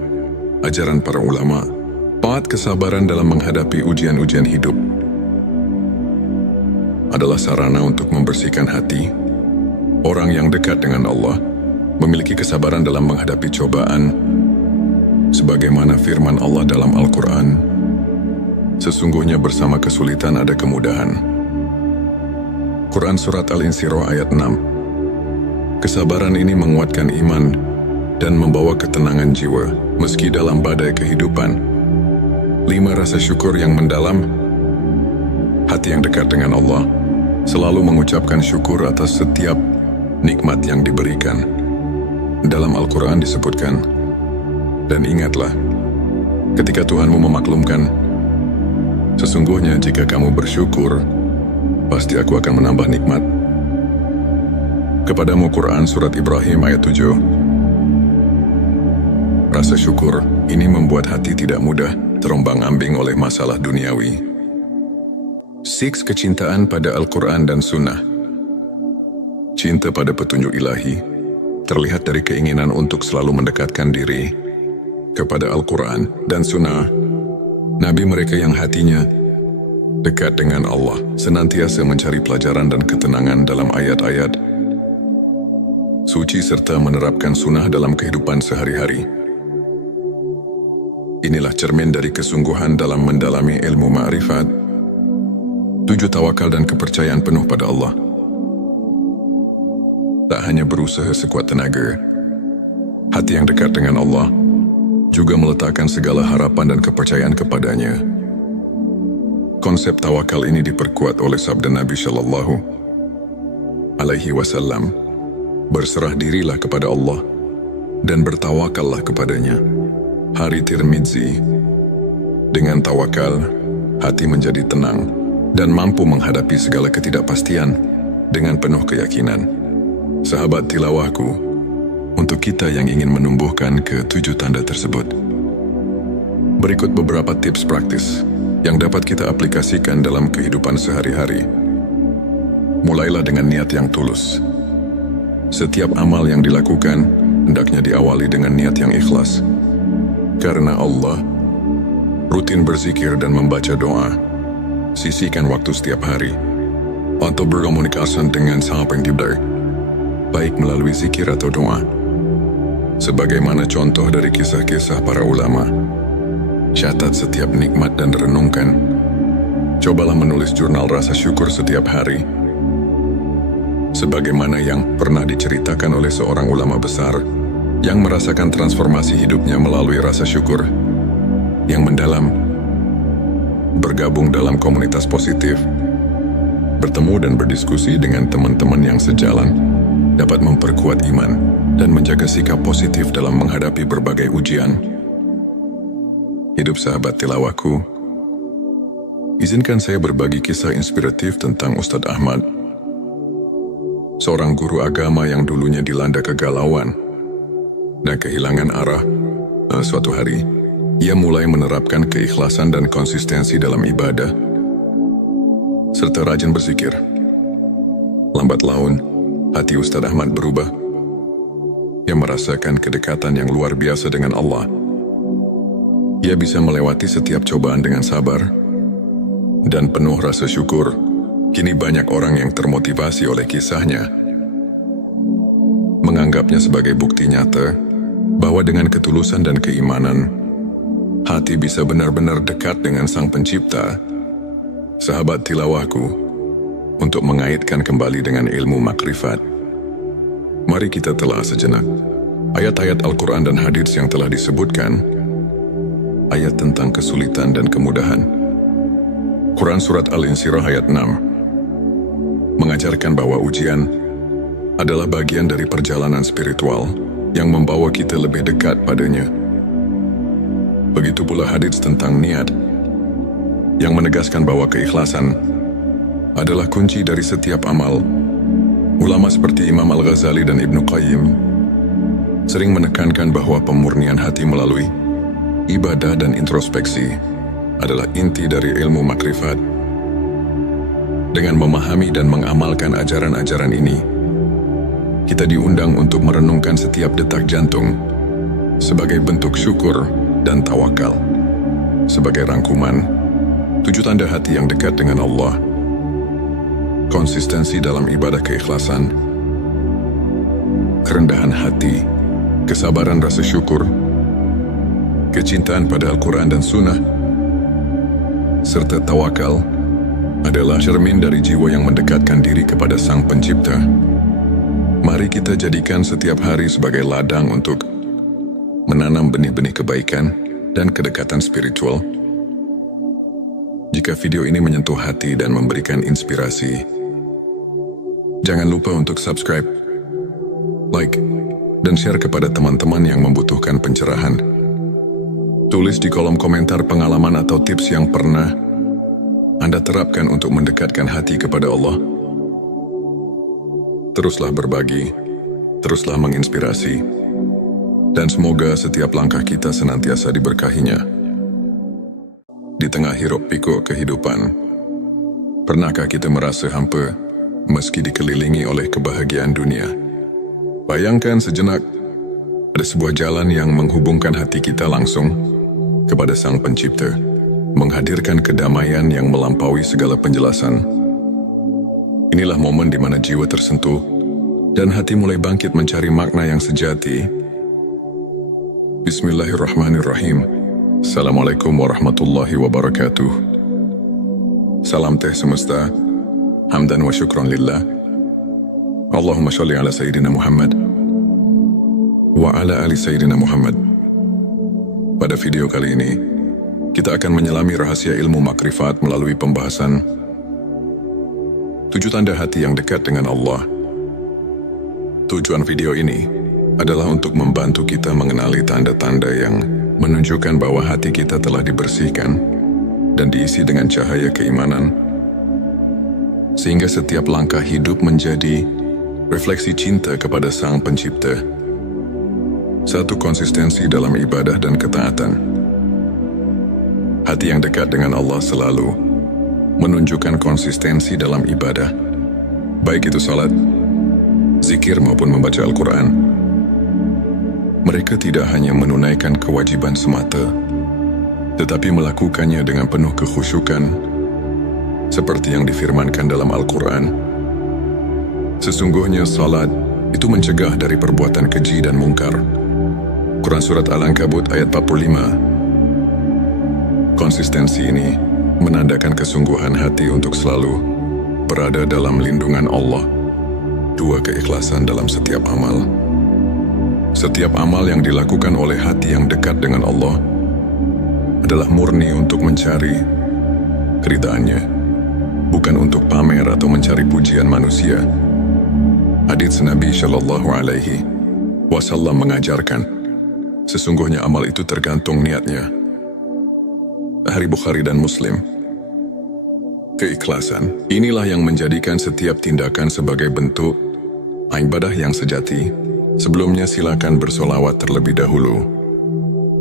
ajaran para ulama. Kesabaran dalam menghadapi ujian-ujian hidup adalah sarana untuk membersihkan hati. Orang yang dekat dengan Allah memiliki kesabaran dalam menghadapi cobaan, sebagaimana firman Allah dalam Al-Quran, sesungguhnya bersama kesulitan ada kemudahan. Quran Surat Al-Insyirah ayat 6. Kesabaran ini menguatkan iman dan membawa ketenangan jiwa meski dalam badai kehidupan. 5. Rasa syukur yang mendalam. Hati yang dekat dengan Allah selalu mengucapkan syukur atas setiap nikmat yang diberikan. Dalam Al-Quran disebutkan, dan ingatlah, ketika Tuhanmu memaklumkan, sesungguhnya jika kamu bersyukur, pasti aku akan menambah nikmat. Kepadamu Quran Surat Ibrahim ayat 7. Rasa syukur ini membuat hati tidak mudah terombang-ambing oleh masalah duniawi. 6. Kecintaan pada Al-Quran dan Sunnah. Cinta pada petunjuk ilahi terlihat dari keinginan untuk selalu mendekatkan diri kepada Al-Quran dan Sunnah. Nabi mereka yang hatinya dekat dengan Allah senantiasa mencari pelajaran dan ketenangan dalam ayat-ayat suci serta menerapkan sunnah dalam kehidupan sehari-hari. Inilah cermin dari kesungguhan dalam mendalami ilmu ma'rifat. 7. Tawakal dan kepercayaan penuh pada Allah. Tak hanya berusaha sekuat tenaga, hati yang dekat dengan Allah juga meletakkan segala harapan dan kepercayaan kepadanya. Konsep tawakal ini diperkuat oleh sabda Nabi Shallallahu Alaihi Wasallam, berserah dirilah kepada Allah dan bertawakallah kepadanya. Hari Tirmidzi. Dengan tawakal, hati menjadi tenang dan mampu menghadapi segala ketidakpastian dengan penuh keyakinan. Sahabat tilawahku, untuk kita yang ingin menumbuhkan ke-7 tanda tersebut, berikut beberapa tips praktis yang dapat kita aplikasikan dalam kehidupan sehari-hari. Mulailah dengan niat yang tulus. Setiap amal yang dilakukan hendaknya diawali dengan niat yang ikhlas. Karena Allah, rutin berzikir dan membaca doa. Sisihkan waktu setiap hari untuk berkomunikasi dengan Sang Pencipta, baik melalui zikir atau doa. Sebagaimana contoh dari kisah-kisah para ulama, catat setiap nikmat dan renungkan. Cobalah menulis jurnal rasa syukur setiap hari. Sebagaimana yang pernah diceritakan oleh seorang ulama besar yang merasakan transformasi hidupnya melalui rasa syukur yang mendalam. Bergabung dalam komunitas positif, bertemu dan berdiskusi dengan teman-teman yang sejalan dapat memperkuat iman dan menjaga sikap positif dalam menghadapi berbagai ujian. Hidup sahabat tilawahku, izinkan saya berbagi kisah inspiratif tentang Ustadz Ahmad, seorang guru agama yang dulunya dilanda kegalauan dan kehilangan arah. Suatu hari, ia mulai menerapkan keikhlasan dan konsistensi dalam ibadah, serta rajin berzikir. Lambat laun, hati Ustadz Ahmad berubah. Ia merasakan kedekatan yang luar biasa dengan Allah. Ia bisa melewati setiap cobaan dengan sabar dan penuh rasa syukur. Kini banyak orang yang termotivasi oleh kisahnya, menganggapnya sebagai bukti nyata bahwa dengan ketulusan dan keimanan, hati bisa benar-benar dekat dengan Sang Pencipta. Sahabat tilawahku, untuk mengaitkan kembali dengan ilmu makrifat. Mari kita telah sejenak ayat-ayat Al-Quran dan hadits yang telah disebutkan, ayat tentang kesulitan dan kemudahan. Quran Surat Al-Insyirah ayat 6 mengajarkan bahwa ujian adalah bagian dari perjalanan spiritual yang membawa kita lebih dekat padanya. Begitu pula hadits tentang niat yang menegaskan bahwa keikhlasan adalah kunci dari setiap amal. Ulama seperti Imam Al-Ghazali dan Ibnu Qayyim sering menekankan bahwa pemurnian hati melalui ibadah dan introspeksi adalah inti dari ilmu makrifat. Dengan memahami dan mengamalkan ajaran-ajaran ini, kita diundang untuk merenungkan setiap detak jantung sebagai bentuk syukur dan tawakal. Sebagai rangkuman, 7 tanda hati yang dekat dengan Allah: konsistensi dalam ibadah keikhlasan, kerendahan hati, kesabaran rasa syukur, kecintaan pada Al-Quran dan Sunnah, serta tawakal adalah cermin dari jiwa yang mendekatkan diri kepada Sang Pencipta. Mari kita jadikan setiap hari sebagai ladang untuk menanam benih-benih kebaikan dan kedekatan spiritual. Jika video ini menyentuh hati dan memberikan inspirasi, jangan lupa untuk subscribe, like, dan share kepada teman-teman yang membutuhkan pencerahan. Tulis di kolom komentar pengalaman atau tips yang pernah Anda terapkan untuk mendekatkan hati kepada Allah. Teruslah berbagi, teruslah menginspirasi, dan semoga setiap langkah kita senantiasa diberkahinya. Di tengah hiruk-pikuk kehidupan, pernahkah kita merasa hampa meski dikelilingi oleh kebahagiaan dunia? Bayangkan sejenak, ada sebuah jalan yang menghubungkan hati kita langsung kepada Sang Pencipta, menghadirkan kedamaian yang melampaui segala penjelasan. Inilah momen di mana jiwa tersentuh dan hati mulai bangkit mencari makna yang sejati. Bismillahirrahmanirrahim. Assalamualaikum warahmatullahi wabarakatuh. Salam teh semesta, hamdan wa syukran lillah. Allahumma sholli ala Sayyidina Muhammad wa ala ali Sayyidina Muhammad. Pada video kali ini, kita akan menyelami rahasia ilmu makrifat melalui pembahasan 7 tanda hati yang dekat dengan Allah. Tujuan video ini adalah untuk membantu kita mengenali tanda-tanda yang menunjukkan bahwa hati kita telah dibersihkan dan diisi dengan cahaya keimanan, sehingga setiap langkah hidup menjadi refleksi cinta kepada Sang Pencipta. 1. Konsistensi dalam ibadah dan ketaatan. Hati yang dekat dengan Allah selalu menunjukkan konsistensi dalam ibadah, baik itu salat, zikir maupun membaca Al-Quran. Mereka tidak hanya menunaikan kewajiban semata, tetapi melakukannya dengan penuh kekhusyukan, seperti yang difirmankan dalam Al-Quran. Sesungguhnya salat itu mencegah dari perbuatan keji dan mungkar. Quran Surat Al-Ankabut ayat 45. Konsistensi ini menandakan kesungguhan hati untuk selalu berada dalam lindungan Allah. 2. Keikhlasan dalam setiap amal. Setiap amal yang dilakukan oleh hati yang dekat dengan Allah adalah murni untuk mencari keridhaannya, bukan untuk pamer atau mencari pujian manusia. Hadits Nabi Shallallahu Alaihi Wasallam mengajarkan, sesungguhnya amal itu tergantung niatnya. Sahih Bukhari dan Muslim. Keikhlasan inilah yang menjadikan setiap tindakan sebagai bentuk ibadah yang sejati. Sebelumnya silakan bersolawat terlebih dahulu,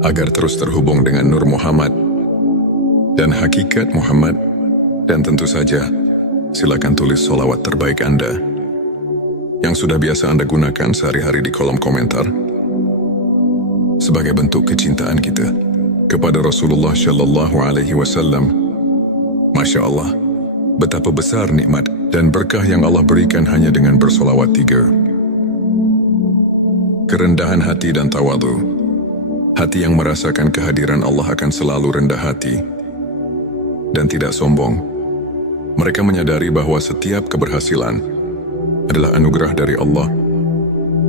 agar terus terhubung dengan Nur Muhammad dan hakikat Muhammad. Dan tentu saja, silakan tulis solawat terbaik Anda yang sudah biasa Anda gunakan sehari-hari di kolom komentar, sebagai bentuk kecintaan kita kepada Rasulullah Shallallahu Alaihi Wasallam. Masya Allah, betapa besar nikmat dan berkah yang Allah berikan hanya dengan bersolawat 3. Kerendahan hati dan tawadu. Hati yang merasakan kehadiran Allah akan selalu rendah hati dan tidak sombong. Mereka menyadari bahwa setiap keberhasilan adalah anugerah dari Allah.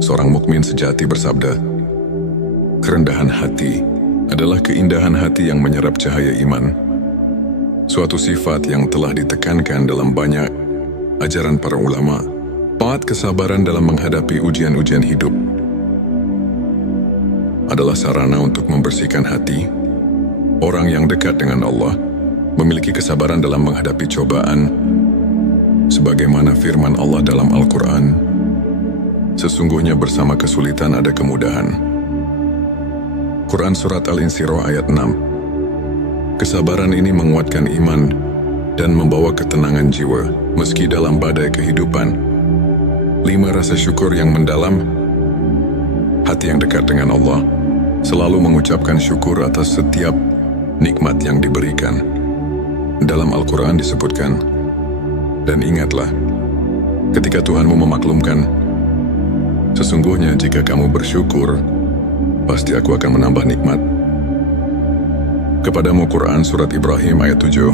Seorang mukmin sejati bersabda, "Kerendahan hati adalah keindahan hati yang menyerap cahaya iman." Suatu sifat yang telah ditekankan dalam banyak ajaran para ulama. Paat kesabaran dalam menghadapi ujian-ujian hidup adalah sarana untuk membersihkan hati. Orang yang dekat dengan Allah memiliki kesabaran dalam menghadapi cobaan. Sebagaimana firman Allah dalam Al-Quran, "Sesungguhnya bersama kesulitan ada kemudahan." Quran Surat Al-Insyirah ayat 6. Kesabaran ini menguatkan iman dan membawa ketenangan jiwa meski dalam badai kehidupan. 5. Rasa syukur yang mendalam. Hati yang dekat dengan Allah selalu mengucapkan syukur atas setiap nikmat yang diberikan. Dalam Al-Quran disebutkan, "Dan ingatlah, ketika Tuhanmu memaklumkan, sesungguhnya jika kamu bersyukur, pasti aku akan menambah nikmat." Kepadamu Quran Surat Ibrahim ayat 7.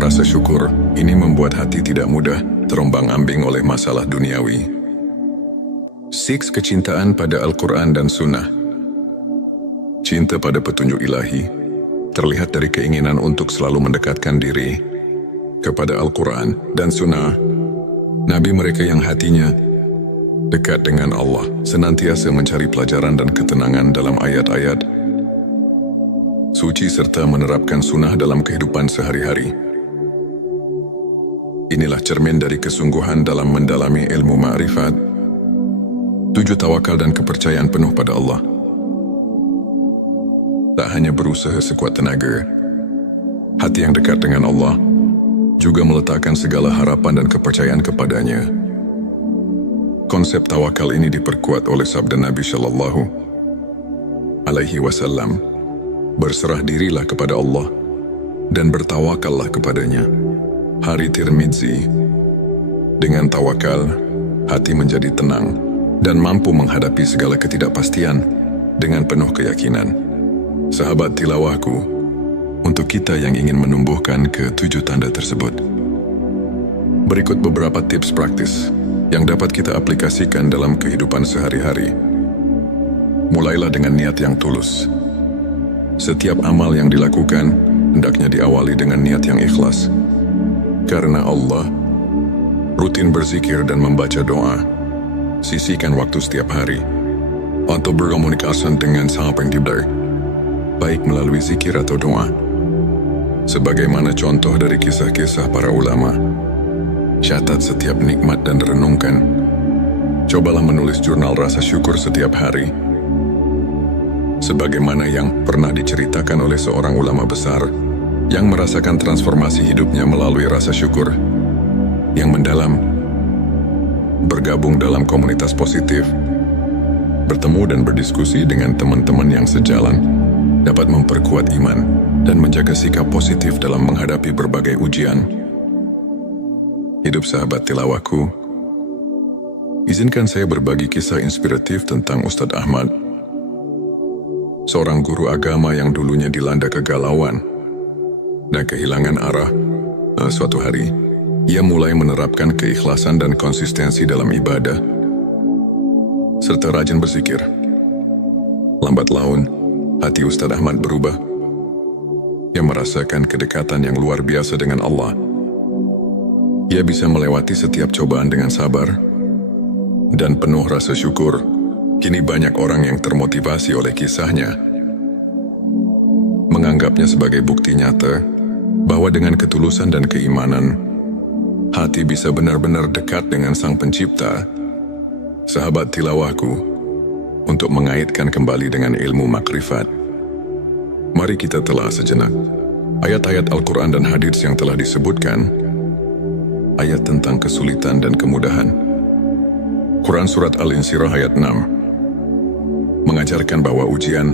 Rasa syukur ini membuat hati tidak mudah terombang-ambing oleh masalah duniawi. 6. Kecintaan pada Al-Quran dan Sunnah. Cinta pada petunjuk ilahi terlihat dari keinginan untuk selalu mendekatkan diri kepada Al-Quran dan Sunnah. Nabi mereka yang hatinya dekat dengan Allah senantiasa mencari pelajaran dan ketenangan dalam ayat-ayat suci serta menerapkan sunnah dalam kehidupan sehari-hari. Inilah cermin dari kesungguhan dalam mendalami ilmu ma'rifat. 7. Tawakal dan kepercayaan penuh pada Allah. Tak hanya berusaha sekuat tenaga, hati yang dekat dengan Allah juga meletakkan segala harapan dan kepercayaan kepadanya. Konsep tawakal ini diperkuat oleh sabda Nabi Shallallahu Alaihi Wasallam, "Berserah dirilah kepada Allah dan bertawakallah kepadanya." Hari Tirmidzi. Dengan tawakal, hati menjadi tenang dan mampu menghadapi segala ketidakpastian dengan penuh keyakinan. Sahabat tilawahku, untuk kita yang ingin menumbuhkan ke-7 tanda tersebut, berikut beberapa tips praktis yang dapat kita aplikasikan dalam kehidupan sehari-hari. Mulailah dengan niat yang tulus. Setiap amal yang dilakukan hendaknya diawali dengan niat yang ikhlas. Karena Allah rutin berzikir dan membaca doa, sisihkan waktu setiap hari untuk berkomunikasi dengan Sang Pencipta, baik melalui zikir atau doa. Sebagaimana contoh dari kisah-kisah para ulama, catat setiap nikmat dan renungkan. Cobalah menulis jurnal rasa syukur setiap hari. Sebagaimana yang pernah diceritakan oleh seorang ulama besar yang merasakan transformasi hidupnya melalui rasa syukur yang mendalam. Bergabung dalam komunitas positif, bertemu dan berdiskusi dengan teman-teman yang sejalan dapat memperkuat iman dan menjaga sikap positif dalam menghadapi berbagai ujian. Hidup sahabat tilawahku, izinkan saya berbagi kisah inspiratif tentang Ustadz Ahmad, seorang guru agama yang dulunya dilanda kegalauan dan kehilangan arah. Suatu hari, ia mulai menerapkan keikhlasan dan konsistensi dalam ibadah, serta rajin berzikir. Lambat laun, hati Ustadz Ahmad berubah. Ia merasakan kedekatan yang luar biasa dengan Allah. Ia bisa melewati setiap cobaan dengan sabar dan penuh rasa syukur. Kini banyak orang yang termotivasi oleh kisahnya, menganggapnya sebagai bukti nyata bahwa dengan ketulusan dan keimanan, hati bisa benar-benar dekat dengan Sang Pencipta. Sahabat tilawahku, untuk mengaitkan kembali dengan ilmu makrifat, mari kita telah sejenak ayat-ayat Al-Quran dan hadits yang telah disebutkan. Ayat tentang kesulitan dan kemudahan. Quran Surat Al-Insyirah ayat 6 mengajarkan bahwa ujian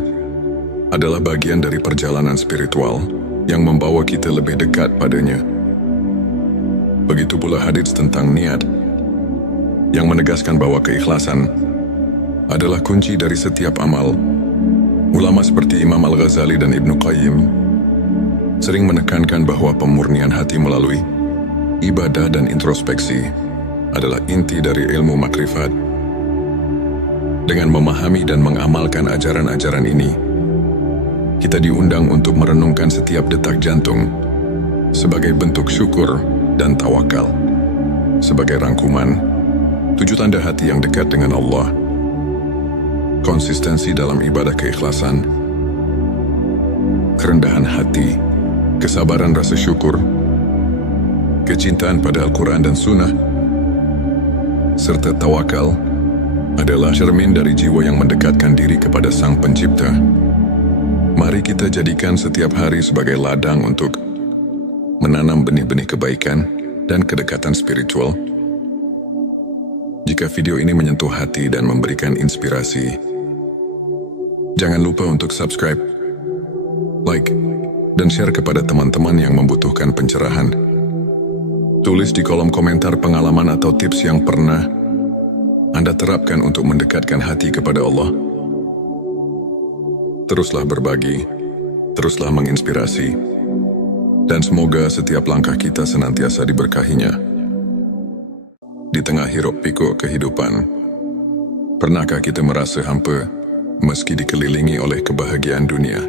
adalah bagian dari perjalanan spiritual yang membawa kita lebih dekat padanya. Begitu pula hadits tentang niat, yang menegaskan bahwa keikhlasan adalah kunci dari setiap amal. Ulama seperti Imam Al-Ghazali dan Ibnu Qayyim sering menekankan bahwa pemurnian hati melalui ibadah dan introspeksi adalah inti dari ilmu makrifat. Dengan memahami dan mengamalkan ajaran-ajaran ini, kita diundang untuk merenungkan setiap detak jantung sebagai bentuk syukur dan tawakal. Sebagai rangkuman, 7 tanda hati yang dekat dengan Allah: konsistensi dalam ibadah keikhlasan, kerendahan hati, kesabaran rasa syukur, kecintaan pada Al-Quran dan Sunnah, serta tawakal adalah cermin dari jiwa yang mendekatkan diri kepada Sang Pencipta. Mari kita jadikan setiap hari sebagai ladang untuk menanam benih-benih kebaikan dan kedekatan spiritual. Jika video ini menyentuh hati dan memberikan inspirasi, jangan lupa untuk subscribe, like, dan share kepada teman-teman yang membutuhkan pencerahan. Tulis di kolom komentar pengalaman atau tips yang pernah Anda terapkan untuk mendekatkan hati kepada Allah. Teruslah berbagi, teruslah menginspirasi, dan semoga setiap langkah kita senantiasa diberkahinya. Di tengah hiruk-pikuk kehidupan, pernahkah kita merasa hampa meski dikelilingi oleh kebahagiaan dunia?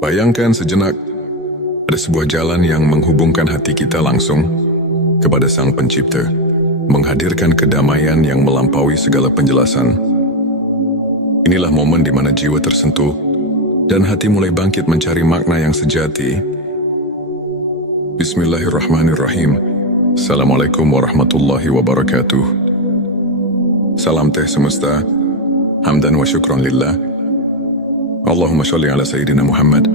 Bayangkan sejenak, ada sebuah jalan yang menghubungkan hati kita langsung kepada Sang Pencipta, menghadirkan kedamaian yang melampaui segala penjelasan. Inilah momen di mana jiwa tersentuh dan hati mulai bangkit mencari makna yang sejati. Bismillahirrahmanirrahim. Assalamualaikum warahmatullahi wabarakatuh. Salam teh semesta, hamdan wa syukron lillah. Allahumma sholli ala Sayyidina Muhammad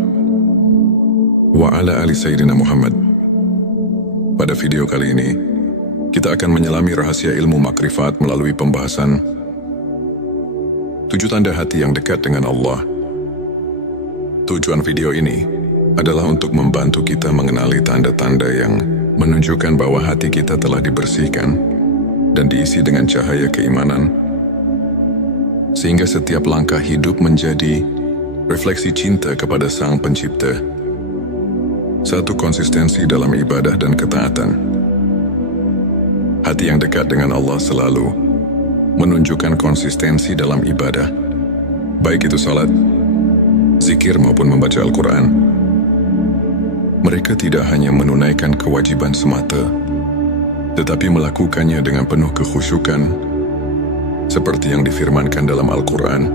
wa ala ali Sayyidina Muhammad. Pada video kali ini, kita akan menyelami rahasia ilmu makrifat melalui pembahasan 7 tanda hati yang dekat dengan Allah. Tujuan video ini adalah untuk membantu kita mengenali tanda-tanda yang menunjukkan bahwa hati kita telah dibersihkan dan diisi dengan cahaya keimanan, sehingga setiap langkah hidup menjadi refleksi cinta kepada Sang Pencipta. 1. Konsistensi dalam ibadah dan ketaatan. Hati yang dekat dengan Allah selalu menunjukkan konsistensi dalam ibadah, baik itu salat, zikir maupun membaca Al-Quran. Mereka tidak hanya menunaikan kewajiban semata, tetapi melakukannya dengan penuh kekhusyukan, seperti yang difirmankan dalam Al-Quran.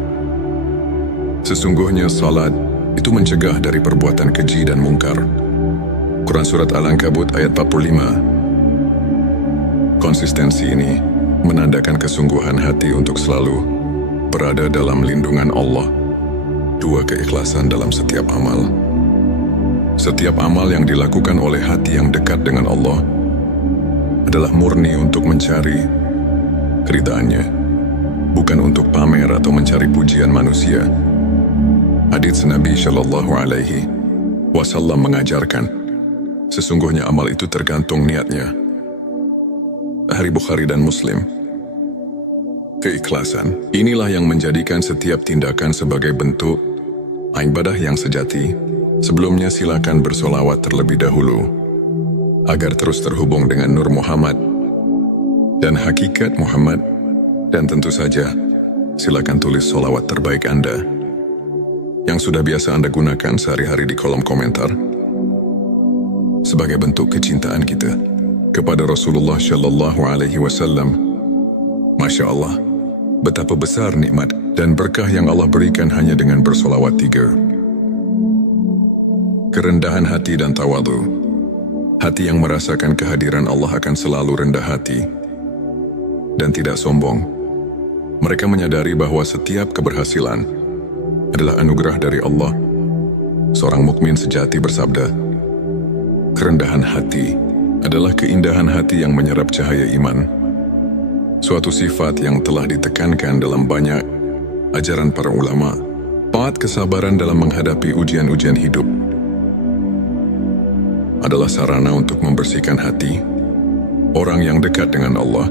Sesungguhnya salat itu mencegah dari perbuatan keji dan mungkar. Quran Surat Al-Ankabut ayat 45. Konsistensi ini menandakan kesungguhan hati untuk selalu berada dalam lindungan Allah. 2. Keikhlasan dalam setiap amal. Setiap amal yang dilakukan oleh hati yang dekat dengan Allah adalah murni untuk mencari keridhaannya, bukan untuk pamer atau mencari pujian manusia. Hadits Nabi Shallallahu Alaihi Wasallam mengajarkan, sesungguhnya amal itu tergantung niatnya. Sahih Bukhari dan Muslim. Keikhlasan inilah yang menjadikan setiap tindakan sebagai bentuk ibadah yang sejati. Sebelumnya silakan bersolawat terlebih dahulu agar terus terhubung dengan Nur Muhammad dan hakikat Muhammad, dan tentu saja silakan tulis solawat terbaik Anda yang sudah biasa Anda gunakan sehari-hari di kolom komentar sebagai bentuk kecintaan kita kepada Rasulullah Shallallahu Alaihi Wasallam. Masya Allah, betapa besar nikmat dan berkah yang Allah berikan hanya dengan bersolawat 3. Kerendahan hati dan tawadu. Hati yang merasakan kehadiran Allah akan selalu rendah hati dan tidak sombong. Mereka menyadari bahwa setiap keberhasilan adalah anugerah dari Allah. Seorang mukmin sejati bersabda, kerendahan hati adalah keindahan hati yang menyerap cahaya iman. Suatu sifat yang telah ditekankan dalam banyak ajaran para ulama. 4. Kesabaran dalam menghadapi ujian-ujian hidup adalah sarana untuk membersihkan hati. Orang yang dekat dengan Allah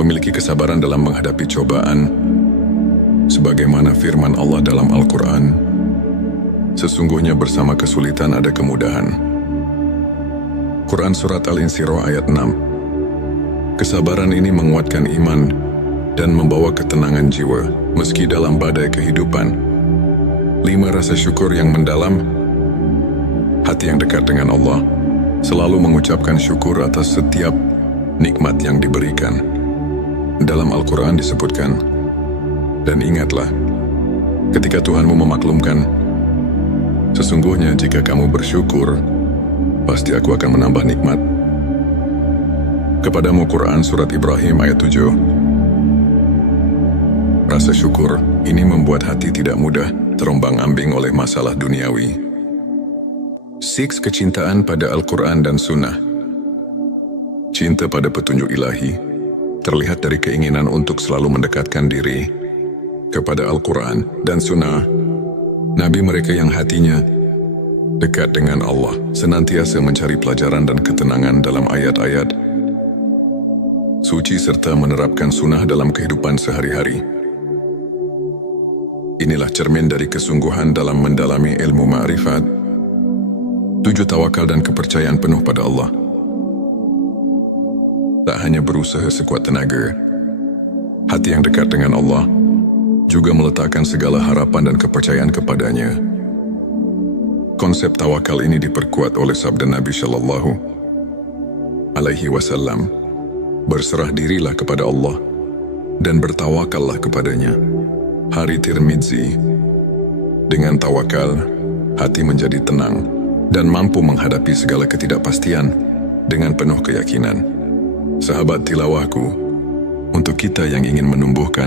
memiliki kesabaran dalam menghadapi cobaan, sebagaimana firman Allah dalam Al-Quran. Sesungguhnya bersama kesulitan ada kemudahan. Quran Surat Al-Insyirah ayat 6. Kesabaran ini menguatkan iman dan membawa ketenangan jiwa, meski dalam badai kehidupan. 5. Rasa syukur yang mendalam. Hati yang dekat dengan Allah selalu mengucapkan syukur atas setiap nikmat yang diberikan. Dalam Al-Quran disebutkan, dan ingatlah, ketika Tuhanmu memaklumkan, sesungguhnya jika kamu bersyukur, pasti aku akan menambah nikmat. Kepadamu Quran Surat Ibrahim ayat 7. Rasa syukur ini membuat hati tidak mudah terombang-ambing oleh masalah duniawi. 6. Kecintaan pada Al-Quran dan Sunnah. Cinta pada petunjuk ilahi terlihat dari keinginan untuk selalu mendekatkan diri kepada Al-Quran dan Sunnah. Nabi mereka yang hatinya dekat dengan Allah senantiasa mencari pelajaran dan ketenangan dalam ayat-ayat suci serta menerapkan sunnah dalam kehidupan sehari-hari. Inilah cermin dari kesungguhan dalam mendalami ilmu ma'rifat. 7. Tawakal dan kepercayaan penuh pada Allah. Tak hanya berusaha sekuat tenaga, hati yang dekat dengan Allah juga meletakkan segala harapan dan kepercayaan kepadanya. Konsep tawakal ini diperkuat oleh sabda Nabi Shallallahu Alaihi Wasallam, berserah dirilah kepada Allah dan bertawakallah kepadanya. Hari Tirmidzi. Dengan tawakal, hati menjadi tenang dan mampu menghadapi segala ketidakpastian dengan penuh keyakinan. Sahabat tilawahku, untuk kita yang ingin menumbuhkan